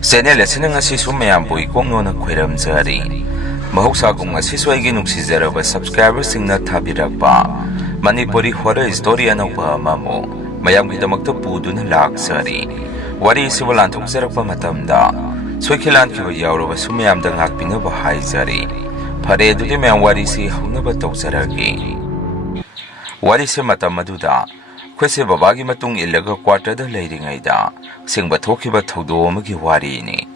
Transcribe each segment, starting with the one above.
Channel asina ngasisu mayambu ikongno khairamjari mahausagung asisu aigi nuksizaraba subscriber singna thabirakpa Manipuri horror story anauba amamo mayamgidamakta puduna laksari wari siwalan thokjarakpa matamda soikilan kiba yauraba sumayamda ngakpinaba haizari phare adudi mayam wari si haunaba tawjaragi wari se matam aduda Kwese babagi matung ilaga quarter da leiringaida singba thokiba thodo amagi wari ni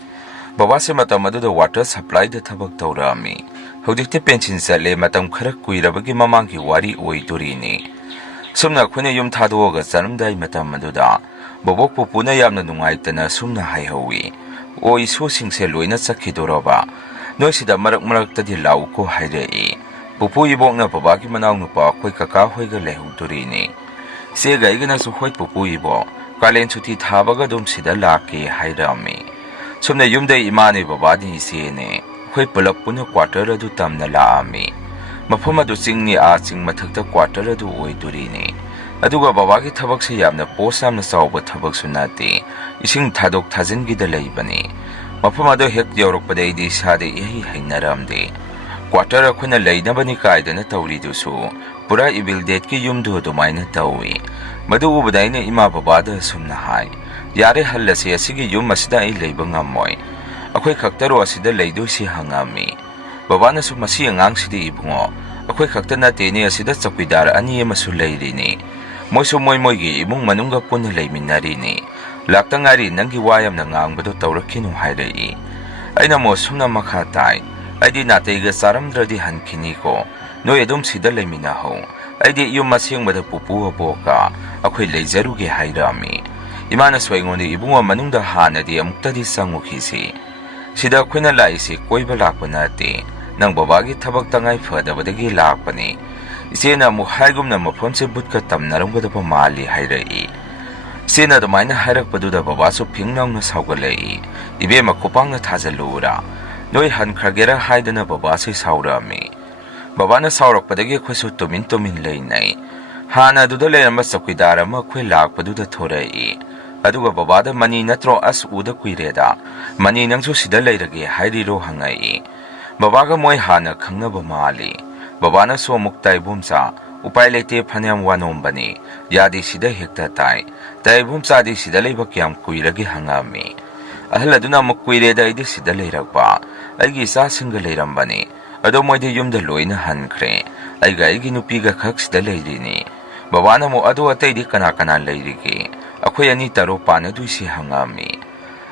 baba se matam adu da water supply da thabak tawrami hojikte pension sale matam khara kuirabagi mamanggi wari oiduri ni sumna khune yum thadoga chanamdai matam adu da bobok pupuna yamna nungaitana sumna haihawi o isu singse loina chakhidoroba noisida marak tadi lau ko hairei pupu ibokna babagi manaw nupa khoi kaka hoiga lehuduri ni Sega igana su hoi pupu ibo kalen chuti thabaga dum sida laki hairami sumne yumde imani babadi isene hoi pulak puna quarter adu tamna laami mafam adu chingni a ching mathakta quarter adu oidurini aduga babagi thabak se yamna posam na sawba thabak sunati ising thadok thajingi da leibani mafam adu hek yorok padai di sade ehi hainaramde quarter akhuna leinabani kaidana tawridusu pura ibil det ki yumdu dumaina tawi madu ubadaina ima babada sumna hai yare hallase asigi yum masida ai leiba ngammoi akhoi khaktaro asida leido si hangami babana su masi angang sidi ibungo akhoi khaktana teni asida chakwidar ani amasu leirini moisu moigi imung manunga punna leiminarini laktangari nangi wayam na ngangbado tawrakinu hairei aina mo sumna makha tai aidi nataiga saramdradi hankini ko Noi adum sida lemina ho aidi yum masing mada pupu boka akhoi leijaruge hairami imana swaingoni ibunga manungda hanadi amuktadi sangukhisi sida khuna laisi koiba lakpanati nang babagi thabak tangai phadabadagi lakpani isena mu haigumna mafamse butka tamnaramgadaba mali hairai sena domaina hairakpaduda babasu pingnangna saugalei ibe makupangna thajalura noi hankragera haidana babasi saurami Babana saurak padagi khwasu tumin leinai hana duda leiramba chakwidar ama khoi lakpaduda thorai aduga babada mani natro as uda kuireda mani nangsu sida leirage hairiro hangai babaga moi hana khangnaba mali babana so muktai bumsa upai lete phanyam wanombani yadi sida hekta tai bumsa di sida leiba kyam kuirage hangami ahladuna mukuireda idi sida leirakpa aigi sa singa leirambani Ado moide yumda loina hankre aiga aigi nupiga khaksida leirini babana mo ado ataidi kana leirige akhoi ani taro pana duisi hangami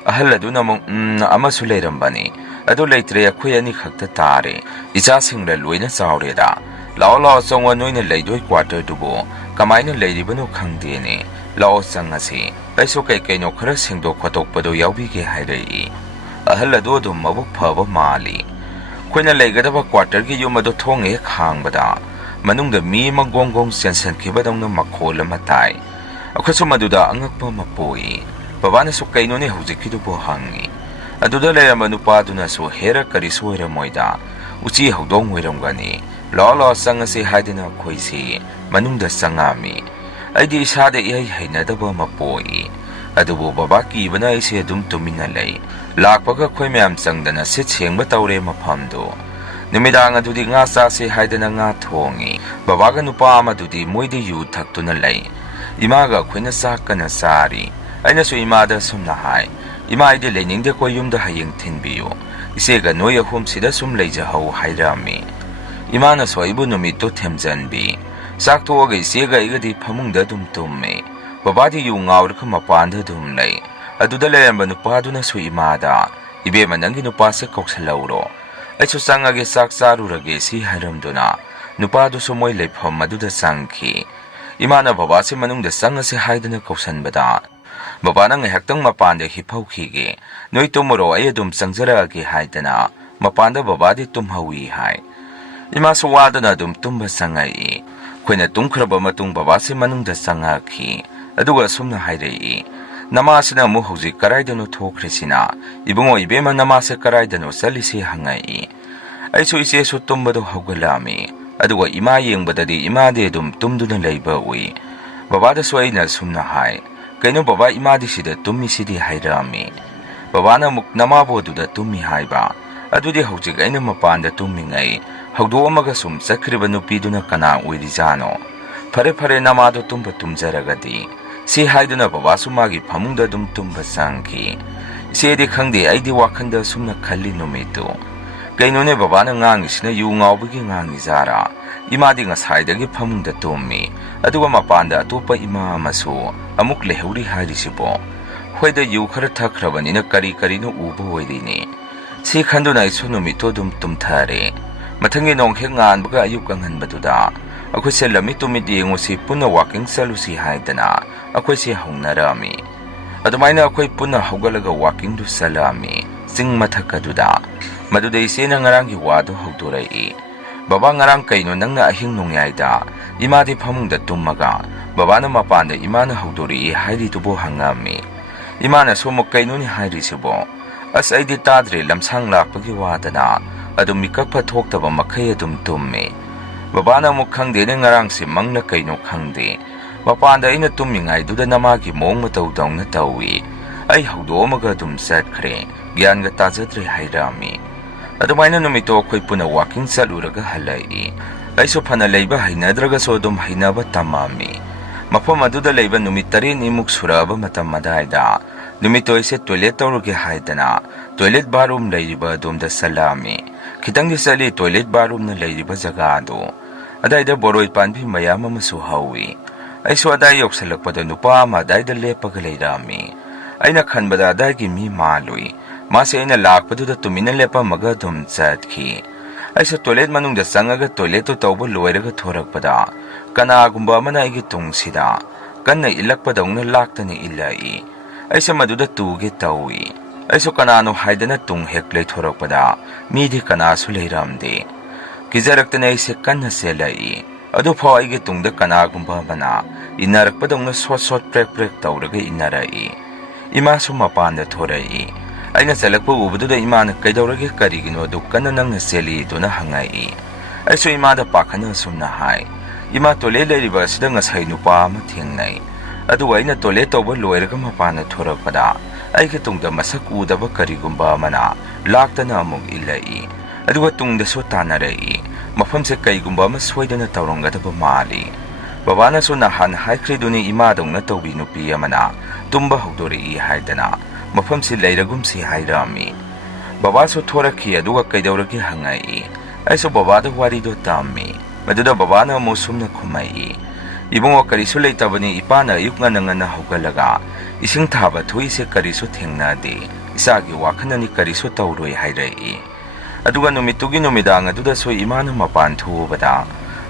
ahalladuna mo amasu leirambani ado leitre akhoi ani khakta tare icha singra loina chaureda lao chongwa noina leidoi quarter dubo kamaina leiribano khangdene lao changasi aiso kai no khara singdo khotok pado yaubige hairei ahallado dum mabuk phaba mali Kwena leigadaba quarter ki yum ado thonge khangbada manungda mi magongong sensen khibadongna makhol matai akhasu maduda angakpa mapoi babana su kaino ne hujikhidu bo hangi aduda leiramba nupaduna su hera kari soira moida uchi hodong hoiramgani lo sangase haidina khoisi manungda sangami aidi isade ei hainadaba mapoi adubu babaki bana ise dum tumina lei lakpaga khoi myam changdana se chengba tawre maphamdo nimidang adudi nga sa se haidana nga thongi babaga nupa amadudi moide yu thaktuna lei imaga khoina sakana sari aina su imada sumna hai ima ide leningde ko yumda hayeng thinbiyo isega noi ahum sida sum leija hau hairami imana soibu numito themjanbi saktoga isega igadi phamungda dum tumme babadi yu ngawrkha mapanda dum lei aduda leramba nupaduna su imada ibe manangi nupase koksalawro aichu sangage sak charurage si haramduna nupadu su moi lepham aduda sangki imana babase manungda sangase haidana koksanbada babana ngahaktang mapanda hipaukhige noi tumuro ayadum changjaraage haidana mapanda babadi tumhawi hai ima su wadana dum tumba sangai khoina tumkhraba matung babase manungda sangaki aduga sumna hairei namasina mu hojik karaidano thokresina ibungo ibema namase karaidano salisi hangai aisu ise su tumbado hogalami aduga ima yengbadadi imade dum tumduna leiba ui babada soina sumna hai kaino baba imadi sida tummi sidi hairami ꯕꯕꯥꯅ ꯑꯃꯨꯛ ꯅꯃꯥꯕꯨ ꯑꯗꯨꯗ ꯇꯨꯝꯃꯤ ꯍꯥꯏꯕ ꯑꯗꯨꯗꯤ ꯍꯧꯖꯤꯛ ꯑꯩꯅ ꯃꯄꯥꯟꯗ ꯇꯨꯝꯃꯤꯉꯩ ꯍꯧꯗꯣꯛꯑꯝꯃꯒ ꯁꯨꯝ ꯆꯠꯈ꯭ꯔꯤꯕ ꯅꯨꯄꯤꯗꯨꯅ ꯀꯅꯥ ꯑꯣꯏꯔꯤꯖꯥꯠꯅꯣ ꯐꯔꯦ ꯐꯔꯦ ꯅꯃꯥꯗꯣ ꯇꯨꯝꯖꯔꯒꯗꯤ ꯁꯤ ꯍꯥꯏꯗꯨꯅ ꯕꯕꯥꯁꯨ ꯃꯥꯒꯤ ꯐꯃꯨꯡꯗ ꯑꯗꯨꯝ ꯇꯨꯝꯕ ꯆꯪꯈꯤ ꯏꯆꯦꯗꯤ ꯈꯪꯗꯦ ꯑꯩꯗꯤ ꯋꯥꯈꯟꯗ ꯁꯨꯝꯅ ꯈꯜꯂꯤ ꯅꯨꯃꯤꯠꯇꯨ ꯀꯩꯅꯣꯅꯦ ꯕꯕꯥꯅ ꯉꯥꯡꯉꯤꯁꯤꯅ ꯌꯨ ꯉꯥꯎꯕꯒꯤ ꯉꯥꯡꯉꯤꯖꯥꯔꯥ ꯏꯃꯥꯗꯤ ꯉꯁꯥꯏꯗꯒꯤ ꯐꯃꯨꯡꯗ ꯇꯨꯝꯃꯤ ꯑꯗꯨꯒ ꯃꯄꯥꯟꯗ ꯑꯇꯣꯞꯄ ꯏꯃꯥ ꯑꯃꯁꯨ ꯑꯃꯨꯛ ꯂꯩꯍꯧꯔꯤ ꯍꯥꯏꯔꯤꯁꯤꯕꯣ ꯍꯣꯏꯗ ꯌꯨ ꯈꯔ ꯊꯛꯈ꯭ꯔꯕꯅꯤꯅ ꯀꯔꯤꯅꯣ ꯎꯕ ꯑꯣꯏꯔꯤꯅꯤ ꯁꯤ ꯈꯟꯗꯨꯅ ꯑꯩꯁꯨ ꯅꯨꯃꯤꯠꯇꯨ ꯑꯗꯨꯝ ꯇꯨꯝꯊꯔꯦ ꯃꯊꯪꯒꯤ ꯅꯣꯡ ꯍꯦꯛ ꯉꯥꯟꯕꯒ ꯑꯌꯨꯛ ꯀꯪꯍꯟꯕꯗꯨꯗ ꯑꯩꯈꯣꯏꯁꯦ ꯂꯝꯃꯤꯠ ꯇꯨꯃꯤꯠ ꯌꯦꯡꯉꯨꯁꯤ ꯄꯨꯟꯅ ꯋꯥꯀꯤꯡ ꯆꯠꯂꯨꯁꯤ ꯍꯥꯏꯗꯅ ꯑꯩꯈꯣꯏꯁꯦ ꯍꯧꯅꯔꯛꯑꯝꯃꯤ ꯑꯗꯨꯃꯥꯏꯅ ꯑꯩꯈꯣꯏ ꯄꯨꯟꯅ ꯍꯧꯒꯠꯂꯒ ꯋꯥꯀꯤꯡꯗꯨ ꯆꯠꯂꯛꯑꯝꯃꯤ ꯆꯤꯡ ꯃꯊꯛ ꯑꯗꯨꯗ ꯃꯗꯨꯗ ꯏꯆꯦꯅ ꯉꯔꯥꯡꯒꯤ ꯋꯥꯗꯨ ꯍꯧꯗꯣꯔꯛꯏ ꯕꯕꯥ ꯉꯔꯥꯡ ꯀꯩꯅꯣ ꯅꯪꯅ ꯑꯍꯤꯡ ꯅꯣꯡꯌꯥꯏꯗ ꯏꯃꯥꯗꯤ ꯐꯃꯨꯡꯗ ꯇꯨꯝꯃꯒ ꯕꯕꯥꯅ ꯃꯄꯥꯟꯗ ꯏꯃꯥꯅ ꯍꯧꯗꯣꯔꯛꯏ ꯍꯥꯏꯔꯤꯗꯨꯕꯨ ꯍꯪꯉꯝꯃꯤ ꯏꯃꯥꯅꯁꯨ ꯑꯃꯨꯛ ꯀꯩꯅꯣꯅꯤ ꯍꯥꯏꯔꯤꯁꯤꯕꯣ ꯑꯁ ꯑꯩꯗꯤ ꯇꯥꯗ꯭ꯔꯦ ꯂꯝꯁꯥꯡ ꯂꯥꯛꯄꯒꯤ ꯋꯥꯗꯅ ꯑꯗꯨꯝ ꯃꯤꯀꯞ ꯊꯣꯛꯇꯕ ꯃꯈꯩ ꯑꯗꯨꯝ ꯇꯨꯝꯃꯤ ꯕꯕꯥꯅ ꯑꯃꯨꯛ ꯈꯪꯗꯦꯅꯦ ꯉꯔꯥꯡꯁꯤ ꯃꯪꯅ ꯀꯩꯅꯣ ꯈꯪꯗꯦ ꯃꯄꯥꯟꯗ ꯑꯩꯅ ꯇꯨꯝꯃꯤꯉꯩꯗꯨꯗ ꯅꯃꯥꯒꯤ ꯃꯑꯣꯡ ꯃꯇꯧꯗꯧꯅ ꯇꯧꯏ ꯑꯩ ꯍꯧꯗꯣꯛꯑꯝꯃꯒ ꯑꯗꯨꯝ ꯆꯠꯈ꯭ꯔꯦ ꯒ꯭ꯌꯥꯟꯒ ꯇꯥꯖꯗ꯭ꯔꯦ ꯍꯥꯏꯔꯛꯑꯝꯃꯤ ꯑꯗꯨꯃꯥꯏꯅ ꯅꯨꯃꯤꯠꯇꯣ ꯑꯩꯈꯣꯏ ꯄꯨꯟꯅ ꯋꯥꯀꯤꯡ ꯆꯠꯂꯨꯔꯒ ꯍꯜꯂꯛꯏ ꯑꯩꯁꯨ ꯐꯅ ꯂꯩꯕ ꯍꯩꯅꯗ꯭ꯔꯒꯁꯨ ꯑꯗꯨꯝ ꯍꯩꯅꯕ ꯇꯝꯃꯝꯃꯤ ꯃꯐꯝ ꯑꯗꯨꯗ ꯂꯩꯕ ꯅꯨꯃꯤꯠ 9ꯅꯤꯃꯨꯛ ꯁꯨꯔꯛꯑꯕ ꯃꯇꯝ ꯑꯗꯥꯏꯗ ꯅꯨꯃꯤꯠꯇꯣ ꯑꯩꯁꯦ ꯇꯣꯏꯂꯦꯠ ꯇꯧꯔꯨꯒꯦ ꯍꯥꯏꯗꯅ ꯇꯣꯏꯂꯦꯠ ꯕꯥꯔꯨꯝ ꯂꯩꯔꯤꯕ ꯑꯗꯣꯝꯗ ꯆꯠꯂꯛꯑꯝꯃꯤ ꯈꯤꯇꯪꯗꯤ ꯆꯠꯂꯤ ꯇꯣꯏꯂꯦꯠ ꯕꯥꯔꯨꯝꯅ ꯂꯩꯔꯤꯕ ꯖꯒꯥꯗꯨ ꯑꯗꯥꯏꯗ ꯕꯣꯔꯣꯏ ꯄꯥꯟꯕꯤ ꯃꯌꯥꯝ ꯑꯃꯁꯨ ꯍꯧꯏ ꯑꯩꯁꯨ ꯑꯗꯥꯏ ꯌꯧꯁꯜꯂꯛꯄꯗ ꯅꯨꯄꯥ ꯑꯃ ꯑꯗꯥꯏꯗ ꯂꯦꯞꯄꯒ ꯂꯩꯔꯝꯃꯤ ꯑꯩꯅ ꯈꯟꯕꯗ ꯑꯗꯥꯏꯒꯤ ꯃꯤ ꯃꯥꯜꯂꯨꯏ ꯃꯥꯁꯦ ꯑꯩꯅ ꯂꯥꯛꯄꯗꯨꯗ ꯇꯨꯃꯤꯟꯅ ꯂꯦꯞꯄꯝꯃꯒ ꯑꯗꯨꯝ ꯆꯠꯈꯤ ꯑꯩꯁꯨ ꯇꯣꯏꯂꯦꯠ ꯃꯅꯨꯡꯗ ꯆꯪꯉꯒ ꯇꯣꯏꯂꯦꯠꯇꯨ ꯇꯧꯕ ꯂꯣꯏꯔꯒ ꯊꯣꯔꯛꯄꯗ ꯀꯅꯥꯒꯨꯝꯕ ꯑꯃꯅ ꯑꯩꯒꯤ ꯇꯨꯡꯁꯤꯗ ꯀꯟꯅ ꯏꯜꯂꯛꯄꯗꯧꯅ ꯂꯥꯛꯇꯅ ꯏꯜꯂꯛꯏ ꯑꯩꯁꯦ ꯃꯗꯨꯗ ꯇꯨꯒꯦ ꯇꯧꯏ ꯑꯩꯁꯨ ꯀꯅꯥꯅꯣ ꯍꯥꯏꯗꯅ ꯇꯨꯡ ꯍꯦꯛ ꯂꯩꯊꯣꯔꯛꯄꯗ ꯃꯤꯗꯤ ꯀꯅꯥꯁꯨ ꯂꯩꯔꯝꯗꯦ ꯀꯤꯖꯔꯛꯇꯅ ꯑꯩꯁꯦ ꯀꯟꯅ ꯆꯦꯜꯂꯛꯏ ꯑꯗꯨꯐꯥꯎ ꯑꯩꯒꯤ ꯇꯨꯡꯗ ꯀꯅꯥꯒꯨꯝꯕ ꯑꯃꯅ ꯏꯟꯅꯔꯛꯄꯗꯧꯅ ꯁꯣꯠ ꯄ꯭ꯔꯦꯛ ꯇꯧꯔꯒ ꯏꯟꯅꯔꯛꯏ ꯏꯃꯥꯁꯨ ꯃꯄꯥꯟꯗ ꯊꯣꯔꯛꯏ ꯑꯩꯅ ꯆꯠꯂꯛꯄ ꯎꯕꯗꯨꯗ ꯏꯃꯥꯅ ꯀꯩꯗꯧꯔꯒꯦ ꯀꯔꯤꯒꯤꯅꯣ ꯑꯗꯨ ꯀꯟꯅ ꯅꯪꯅ ꯆꯦꯜꯂꯤꯗꯨꯅ ꯍꯪꯉꯛꯏ ꯑꯩꯁꯨ ꯏꯃꯥꯗ ꯄꯥꯈꯠꯅ ꯁꯨꯝꯅ ꯍꯥꯏ ꯏꯃꯥ ꯇꯣꯏꯂꯦꯠ ꯂꯩꯔꯤꯕ ꯑꯁꯤꯗ ꯉꯁꯥꯏ ꯅꯨꯄꯥ ꯑꯃ ꯊꯦꯡꯅꯩ ꯑꯗꯨꯒ ꯑꯩꯅ ꯇꯣꯏꯂꯦꯠ ꯇꯧꯕ ꯂꯣꯏꯔꯒ ꯃꯄꯥꯟꯗ ꯊꯣꯔꯛꯄꯗ ꯑꯩꯒꯤ ꯇꯨꯡꯗ ꯃꯁꯛ ꯎꯗꯕ ꯀꯔꯤꯒꯨꯝꯕ ꯑꯃꯅ ꯂꯥꯛꯇꯅ ꯑꯃꯨꯛ ꯏꯜꯂꯛꯏ ꯑꯗꯨꯒ ꯇꯨꯡꯗꯁꯨ ꯇꯥꯟꯅꯔꯛꯏ ꯃꯐꯝꯁꯦ ꯀꯩꯒꯨꯝꯕ ꯑꯃ ꯁꯣꯏꯗꯅ ꯇꯧꯔꯝꯒꯗꯕ ꯃꯥꯜꯂꯤ ꯕꯕꯥꯅꯁꯨ ꯅꯍꯥꯟ ꯍꯥꯏꯈ꯭ꯔꯤꯗꯨꯅꯤ ꯏꯃꯥꯗꯧꯅ ꯇꯧꯕꯤ ꯅꯨꯄꯤ ꯑꯃꯅ ꯇꯨꯝꯕ ꯍꯧꯗꯣꯔꯛꯏ ꯍꯥꯏꯗꯅ ꯃꯐꯝꯁꯤ ꯂꯩꯔꯒꯨꯝꯁꯤ ꯍꯥꯏꯔꯛꯑꯝꯃꯤ ꯕꯕꯥꯁꯨ ꯊꯣꯔꯛꯈꯤ ꯑꯗꯨꯒ ꯀꯩꯗꯧꯔꯒꯦ ꯍꯪꯉꯛꯏ ꯑꯩꯁꯨ ꯕꯕꯥꯗ ꯋꯥꯔꯤꯗꯣ ꯇꯝꯃꯤ ꯃꯗꯨꯗ ꯕꯕꯥꯅ ꯑꯃꯨꯛ ꯁꯨꯝꯅ ꯈꯨꯝꯃꯛꯏ ꯏꯕꯨꯡꯉꯣ ꯀꯔꯤꯁꯨ ꯂꯩꯇꯕꯅꯤ ꯏꯄꯥꯅ ꯑꯌꯨꯛ ꯉꯟꯅ ꯍꯧꯒꯠꯂꯒ ꯏꯁꯤꯡ ꯊꯥꯕ ꯊꯣꯛꯏꯁꯦ ꯀꯔꯤꯁꯨ ꯊꯦꯡꯅꯗꯦ ꯏꯆꯥꯒꯤ ꯋꯥꯈꯜꯅꯅꯤ ꯀꯔꯤꯁꯨ ꯇꯧꯔꯣꯏ ꯍꯥꯏꯔꯛꯏ ꯑꯗꯨꯒ ꯅꯨꯃꯤꯠꯇꯨꯒꯤ ꯅꯨꯃꯤꯗꯥꯡ ꯑꯗꯨꯗꯁꯨ ꯏꯃꯥꯅ ꯃꯄꯥꯟ ꯊꯣꯛꯎꯕꯗ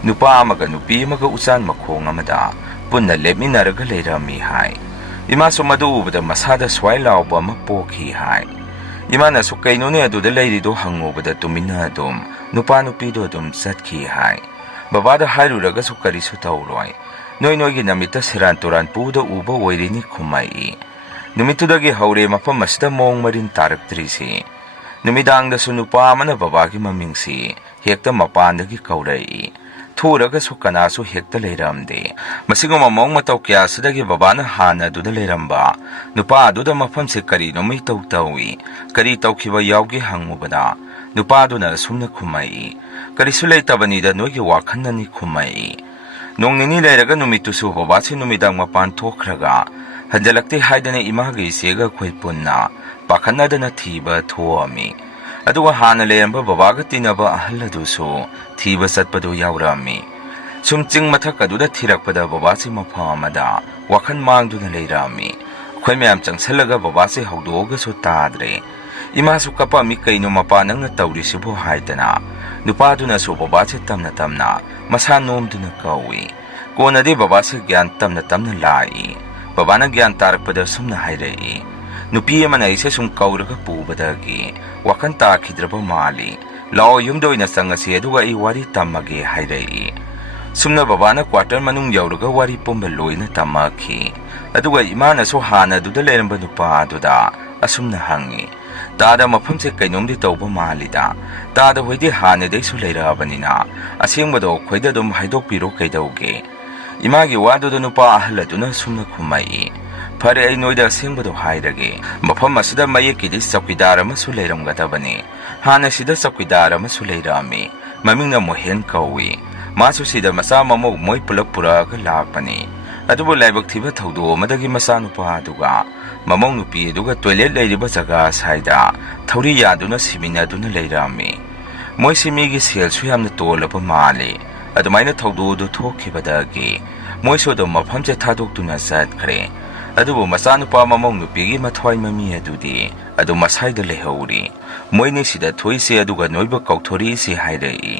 ꯅꯨꯄꯥ ꯑꯃꯒ ꯅꯨꯄꯤ ꯑꯃꯒ ꯎꯆꯥꯟ ꯃꯈꯣꯡ ꯑꯃꯗ ꯄꯨꯟꯅ ꯂꯦꯞꯃꯤꯟꯅꯔꯒ ꯂꯩꯔꯝꯃꯤ ꯍꯥꯏ ꯏꯃꯥꯁꯨ ꯃꯗꯨ ꯎꯕꯗ ꯃꯁꯥꯗ ꯁ꯭ꯋꯥꯏ ꯂꯥꯎꯕ ꯑꯃ ꯄꯣꯛꯈꯤ ꯍꯥꯏ ꯏꯃꯥꯅꯁꯨ ꯀꯩꯅꯣꯅꯦ ꯑꯗꯨꯗ ꯂꯩꯔꯤꯗꯣ ꯍꯪꯉꯨꯕꯗ ꯇꯨꯃꯤꯟꯅ ꯑꯗꯨꯝ ꯅꯨꯄꯥ ꯅꯨꯄꯤꯗꯣ ꯑꯗꯨꯝ ꯆꯠꯈꯤ ꯍꯥꯏ ꯕꯕꯥꯗ ꯍꯥꯏꯔꯨꯔꯒꯁꯨ ꯀꯔꯤꯁꯨ ꯇꯧꯔꯣꯏ ꯅꯣꯏꯒꯤ ꯅꯃꯤꯠꯇ ꯁꯦꯔꯥꯟ ꯇꯨꯔꯥꯟ ꯄꯨꯗ ꯎꯕ ꯑꯣꯏꯔꯤꯅꯤ ꯈꯨꯝꯃꯛꯏ ꯅꯨꯃꯤꯠꯇꯨꯗꯒꯤ ꯍꯧꯔꯦ ꯃꯐꯝ ꯑꯁꯤꯗ ꯃꯑꯣꯡ ꯃꯔꯤꯟ ꯇꯥꯔꯛꯇ꯭ꯔꯤꯁꯤ ꯅꯨꯃꯤꯗꯥꯡꯗꯁꯨ ꯅꯨꯄꯥ ꯑꯃꯅ ꯕꯕꯥꯒꯤ ꯃꯃꯤꯡꯁꯤ ꯍꯦꯛꯇ ꯃꯄꯥꯟꯗꯒꯤ ꯀꯧꯔꯛꯏ ꯊꯨꯔꯒꯁꯨ ꯀꯅꯥꯁꯨ ꯍꯦꯛꯇ ꯂꯩꯔꯝꯗꯦ ꯃꯁꯤꯒꯨꯝꯕ ꯃꯑꯣꯡ ꯃꯇꯧ ꯀꯌꯥꯁꯤꯗꯒꯤ ꯕꯕꯥꯅ ꯍꯥꯟꯅ ꯑꯗꯨꯗ ꯂꯩꯔꯝꯕ ꯅꯨꯄꯥ ꯑꯗꯨꯗ ꯃꯐꯝꯁꯦ ꯀꯔꯤꯅꯣ ꯃꯩꯇꯧ ꯇꯧꯏ ꯀꯔꯤ ꯇꯧꯈꯤꯕ ꯌꯥꯎꯒꯦ ꯍꯪꯉꯨꯕꯗ ꯅꯨꯄꯥꯗꯨꯅ ꯁꯨꯝꯅ ꯈꯨꯝꯃꯛꯏ ꯀꯔꯤꯁꯨ ꯂꯩꯇꯕꯅꯤꯗ ꯅꯣꯏꯒꯤ ꯋꯥꯈꯜꯅꯅꯤ ꯈꯨꯝꯃꯛꯏ ꯅꯣꯡ ꯅꯤꯅꯤ ꯂꯩꯔꯒ ꯅꯨꯃꯤꯠꯇꯨꯁꯨ ꯕꯕꯥꯁꯤ ꯅꯨꯃꯤꯗꯥꯡ ꯃꯄꯥꯟ ꯊꯣꯛꯈ꯭ꯔꯒ ꯍꯟꯖꯜꯂꯛꯇꯦ ꯍꯥꯏꯗꯅ ꯏꯃꯥꯒ ꯏꯆꯦꯒ ꯑꯩꯈꯣꯏ ꯄꯨꯟꯅ ꯄꯥꯈꯠꯅꯗꯅ ꯊꯤꯕ ꯊꯣꯛꯑꯝꯃꯤ ꯑꯗꯨꯒ ꯍꯥꯟꯅ ꯂꯩꯔꯝꯕ ꯕꯕꯥꯒ ꯇꯤꯟꯅꯕ ꯑꯍꯜ ꯑꯗꯨꯁꯨ ꯊꯤꯕ ꯆꯠꯄꯗꯨ ꯌꯥꯎꯔꯝꯃꯤ ꯁꯨꯝ ꯆꯤꯡ ꯃꯊꯛ ꯑꯗꯨꯗ ꯊꯤꯔꯛꯄꯗ ꯕꯕꯥꯁꯤ ꯃꯐꯝ ꯑꯃꯗ ꯋꯥꯈꯜ ꯃꯥꯡꯗꯨꯅ ꯂꯩꯔꯝꯃꯤ ꯑꯩꯈꯣꯏ ꯃꯌꯥꯝ ꯆꯪꯁꯜꯂꯒ ꯕꯕꯥꯁꯤ ꯍꯧꯗꯣꯛꯑꯒꯁꯨ ꯇꯥꯗ꯭ꯔꯦ ꯏꯃꯥꯁꯨ ꯀꯞꯄꯝꯃꯤ ꯀꯩꯅꯣ ꯃꯄꯥ ꯅꯪꯅ ꯇꯧꯔꯤꯁꯤꯕꯨ ꯍꯥꯏꯗꯅ ꯅꯨꯄꯥꯗꯨꯅꯁꯨ ꯕꯕꯥꯁꯤ ꯇꯝꯅ ꯃꯁꯥ ꯅꯣꯝꯗꯨꯅ ꯀꯧꯏ ꯀꯣꯟꯅꯗꯤ ꯕꯕꯥꯁꯤ ꯒ꯭ꯌꯥꯟ ꯇꯝꯅ ꯂꯥꯛꯏ ꯕꯕꯥꯅ ꯒ꯭ꯌꯥꯟ ꯇꯥꯔꯛꯄꯗ ꯁꯨꯝꯅ ꯍꯥꯏꯔꯛꯏ ꯅꯨꯄꯤ ꯑꯃꯅ ꯑꯩꯁꯦ ꯁꯨꯝ ꯀꯧꯔꯒ ꯄꯨꯕꯗꯒꯤ ꯋꯥꯈꯜ ꯇꯥꯈꯤꯗ꯭ꯔꯕ ꯃꯥꯜꯂꯤ ꯂꯥꯛꯑꯣ ꯌꯨꯝꯗ ꯑꯣꯏꯅ ꯆꯪꯉꯁꯤ ꯑꯗꯨꯒ ꯑꯩ ꯋꯥꯔꯤ ꯇꯝꯃꯒꯦ ꯍꯥꯏꯔꯛꯏ ꯁꯨꯝꯅ ꯕꯕꯥꯅ ꯀ꯭ꯋꯥꯇꯔ ꯃꯅꯨꯡ ꯌꯧꯔꯒ ꯋꯥꯔꯤ ꯄꯨꯝꯕ ꯂꯣꯏꯅ ꯇꯝꯃꯛꯈꯤ ꯑꯗꯨꯒ ꯏꯃꯥꯅꯁꯨ ꯍꯥꯟꯅ ꯑꯗꯨꯗ ꯂꯩꯔꯝꯕ ꯅꯨꯄꯥ ꯑꯗꯨꯗ ꯑꯁꯨꯝꯅ ꯍꯪꯉꯤ ꯇꯥꯗ ꯃꯐꯝꯁꯦ ꯀꯩꯅꯣꯝꯗꯤ ꯇꯧꯕ ꯃꯥꯜꯂꯤꯗ ꯇꯥꯗ ꯍꯣꯏꯗꯤ ꯍꯥꯟꯅꯗꯩꯁꯨ ꯂꯩꯔꯛꯑꯕꯅꯤꯅ ꯑꯁꯦꯡꯕꯗꯣ ꯑꯩꯈꯣꯏꯗ ꯑꯗꯨꯝ ꯍꯥꯏꯗꯣꯛꯄꯤꯔꯣ ꯀꯩꯗꯧꯒꯦ ꯏꯃꯥꯒꯤ ꯋꯥꯗꯨꯗ ꯅꯨꯄꯥ ꯑꯍꯜ ꯑꯗꯨꯅ ꯁꯨꯝꯅ ꯈꯨꯝꯃꯛꯏ ꯐꯔꯦ ꯑꯩ ꯅꯣꯏꯗ ꯑꯁꯦꯡꯕꯗꯣ ꯍꯥꯏꯔꯒꯦ ꯃꯐꯝ ꯑꯁꯤꯗ ꯃꯌꯦꯛꯀꯤꯗꯤ ꯆꯧꯀꯤꯗꯥꯔ ꯑꯃꯁꯨ ꯂꯩꯔꯝꯒꯗꯕꯅꯤ ꯍꯥꯟꯅ ꯁꯤꯗ ꯆꯧꯀꯤꯗꯥꯔ ꯑꯃꯁꯨ ꯂꯩꯔꯝꯃꯤ ꯃꯃꯤꯡꯅ ꯃꯣꯍꯦꯟ ꯀꯧꯏ ꯃꯥꯁꯨ ꯁꯤꯗ ꯃꯆꯥ ꯃꯃꯧ ꯃꯣꯏ ꯄꯨꯂꯞ ꯄꯨꯔꯛꯑꯒ ꯂꯥꯛꯄꯅꯤ ꯑꯗꯨꯕꯨ ꯂꯥꯏꯕꯛ ꯊꯤꯕ ꯊꯧꯗꯣꯛ ꯑꯃꯗꯒꯤ ꯃꯆꯥꯅꯨꯄꯥ ꯑꯗꯨꯒ ꯃꯃꯧ ꯅꯨꯄꯤ ꯑꯗꯨꯒ ꯇꯣꯏꯂꯦꯠ ꯂꯩꯔꯤꯕ ꯖꯒꯥ ꯑꯁ꯭ꯋꯥꯏꯗ ꯊꯧꯔꯤ ꯌꯥꯟꯗꯨꯅ ꯁꯤꯃꯤꯟꯅꯗꯨꯅ ꯂꯩꯔꯝꯃꯤ ꯃꯣꯏꯁꯤ ꯃꯤꯒꯤ ꯁꯦꯜꯁꯨ ꯌꯥꯝꯅ ꯇꯣꯜꯂꯕ ꯃꯥꯜꯂꯤ ꯑꯗꯨꯃꯥꯏꯅ ꯊꯧꯗꯣꯛ ꯑꯗꯨ ꯊꯣꯛꯈꯤꯕꯗꯒꯤ ꯃꯣꯏꯁꯨ ꯑꯗꯨꯝ ꯃꯐꯝꯁꯦ ꯊꯥꯗꯣꯛꯇꯨꯅ ꯆꯠꯈ꯭ꯔꯦ ꯑꯗꯨꯕꯨ ꯃꯆꯥꯅꯨꯄꯥ ꯃꯃꯧ ꯅꯨꯄꯤꯒꯤ ꯃꯊ꯭ꯋꯥꯏ ꯃꯃꯤ ꯑꯗꯨꯗꯤ ꯑꯗꯨꯝ ꯃꯁꯥꯏꯗ ꯂꯩꯍꯧꯔꯤ ꯃꯣꯏꯅꯤ ꯁꯤꯗ ꯊꯣꯛꯏꯁꯦ ꯑꯗꯨꯒ ꯅꯣꯏꯕꯨ ꯀꯧꯊꯣꯔꯛꯏꯁꯤ ꯍꯥꯏꯔꯛꯏ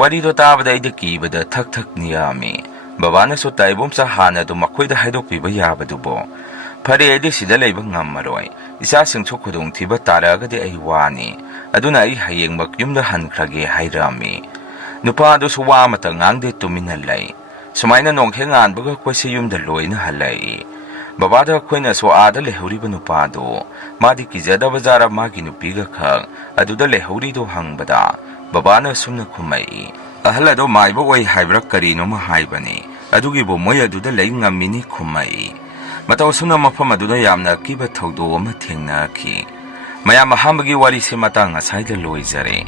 ꯋꯥꯔꯤꯗꯣ ꯇꯥꯕꯗ ꯑꯩꯗꯤ ꯀꯤꯕꯗ ꯊꯛ ꯊꯛ ꯅꯤꯛꯑꯝꯃꯤ ꯕꯕꯥꯅꯁꯨ ꯇꯥꯏꯕꯣꯝꯆꯥ ꯍꯥꯟꯅ ꯑꯗꯨꯝ ꯃꯈꯣꯏꯗ ꯍꯥꯏꯗꯣꯛꯄꯤꯕ ꯌꯥꯕꯗꯨꯕꯨ ꯐꯔꯦ ꯑꯩꯗꯤ ꯁꯤꯗ ꯂꯩꯕ ꯉꯝꯃꯔꯣꯏ ꯏꯆꯥꯁꯤꯡꯁꯨ ꯈꯨꯗꯣꯡꯊꯤꯕ ꯇꯥꯔꯛꯑꯒꯗꯤ ꯑꯩ ꯋꯥꯅꯤ ꯑꯗꯨꯅ ꯑꯩ ꯍꯌꯦꯡꯃꯛ ꯌꯨꯝꯗ ꯍꯟꯈ꯭ꯔꯒꯦ ꯍꯥꯏꯔꯝꯃꯤ ꯅꯨꯄꯥ ꯑꯗꯨꯁꯨ ꯋꯥ ꯑꯃꯇ ꯉꯥꯡꯗꯦ ꯇꯨꯃꯤꯟꯅ ꯂꯩ ꯁꯨꯃꯥꯏꯅ ꯅꯣꯡꯍꯦꯛ ꯉꯥꯟꯕꯒ ꯑꯩꯈꯣꯏꯁꯤ ꯌꯨꯝꯗ ꯂꯣꯏꯅ ꯍꯜꯂꯛꯏ ꯕꯕꯥꯗ ꯑꯩꯈꯣꯏꯅꯁꯨ ꯑꯥꯗ ꯂꯩꯍꯧꯔꯤꯕ ꯅꯨꯄꯥꯗꯣ ꯃꯥꯗꯤ ꯀꯤꯖꯗꯕ ꯖꯥꯔ ꯃꯥꯒꯤ ꯅꯨꯄꯤꯒ ꯈꯛ ꯑꯗꯨꯗ ꯂꯩꯍꯧꯔꯤꯗꯣ ꯍꯪꯕꯗ ꯕꯕꯥꯅ ꯁꯨꯝꯅ ꯈꯨꯝꯃꯛꯏ ꯑꯍꯜ ꯑꯗꯣ ꯃꯥꯏꯕ ꯑꯣꯏ ꯍꯥꯏꯕ꯭ꯔꯥ ꯀꯔꯤꯅꯣꯃ ꯍꯥꯏꯕꯅꯤ ꯑꯗꯨꯒꯤꯕꯨ ꯃꯣꯏ ꯑꯗꯨꯗ ꯂꯩ ꯉꯝꯃꯤꯅꯤ ꯈꯨꯝꯃꯛꯏ ꯃꯇꯧ ꯑꯁꯨꯝꯅ ꯃꯐꯝ ꯑꯗꯨꯗ ꯌꯥꯝꯅ ꯑꯀꯤꯕ ꯊꯧꯗꯣꯛ ꯑꯃ ꯊꯦꯡꯅꯈꯤ ꯃꯌꯥꯝ ꯑꯍꯥꯟꯕꯒꯤ ꯋꯥꯔꯤꯁꯤ ꯃꯇꯥꯡ ꯑꯁꯥꯏꯗ ꯂꯣꯏꯖꯔꯦ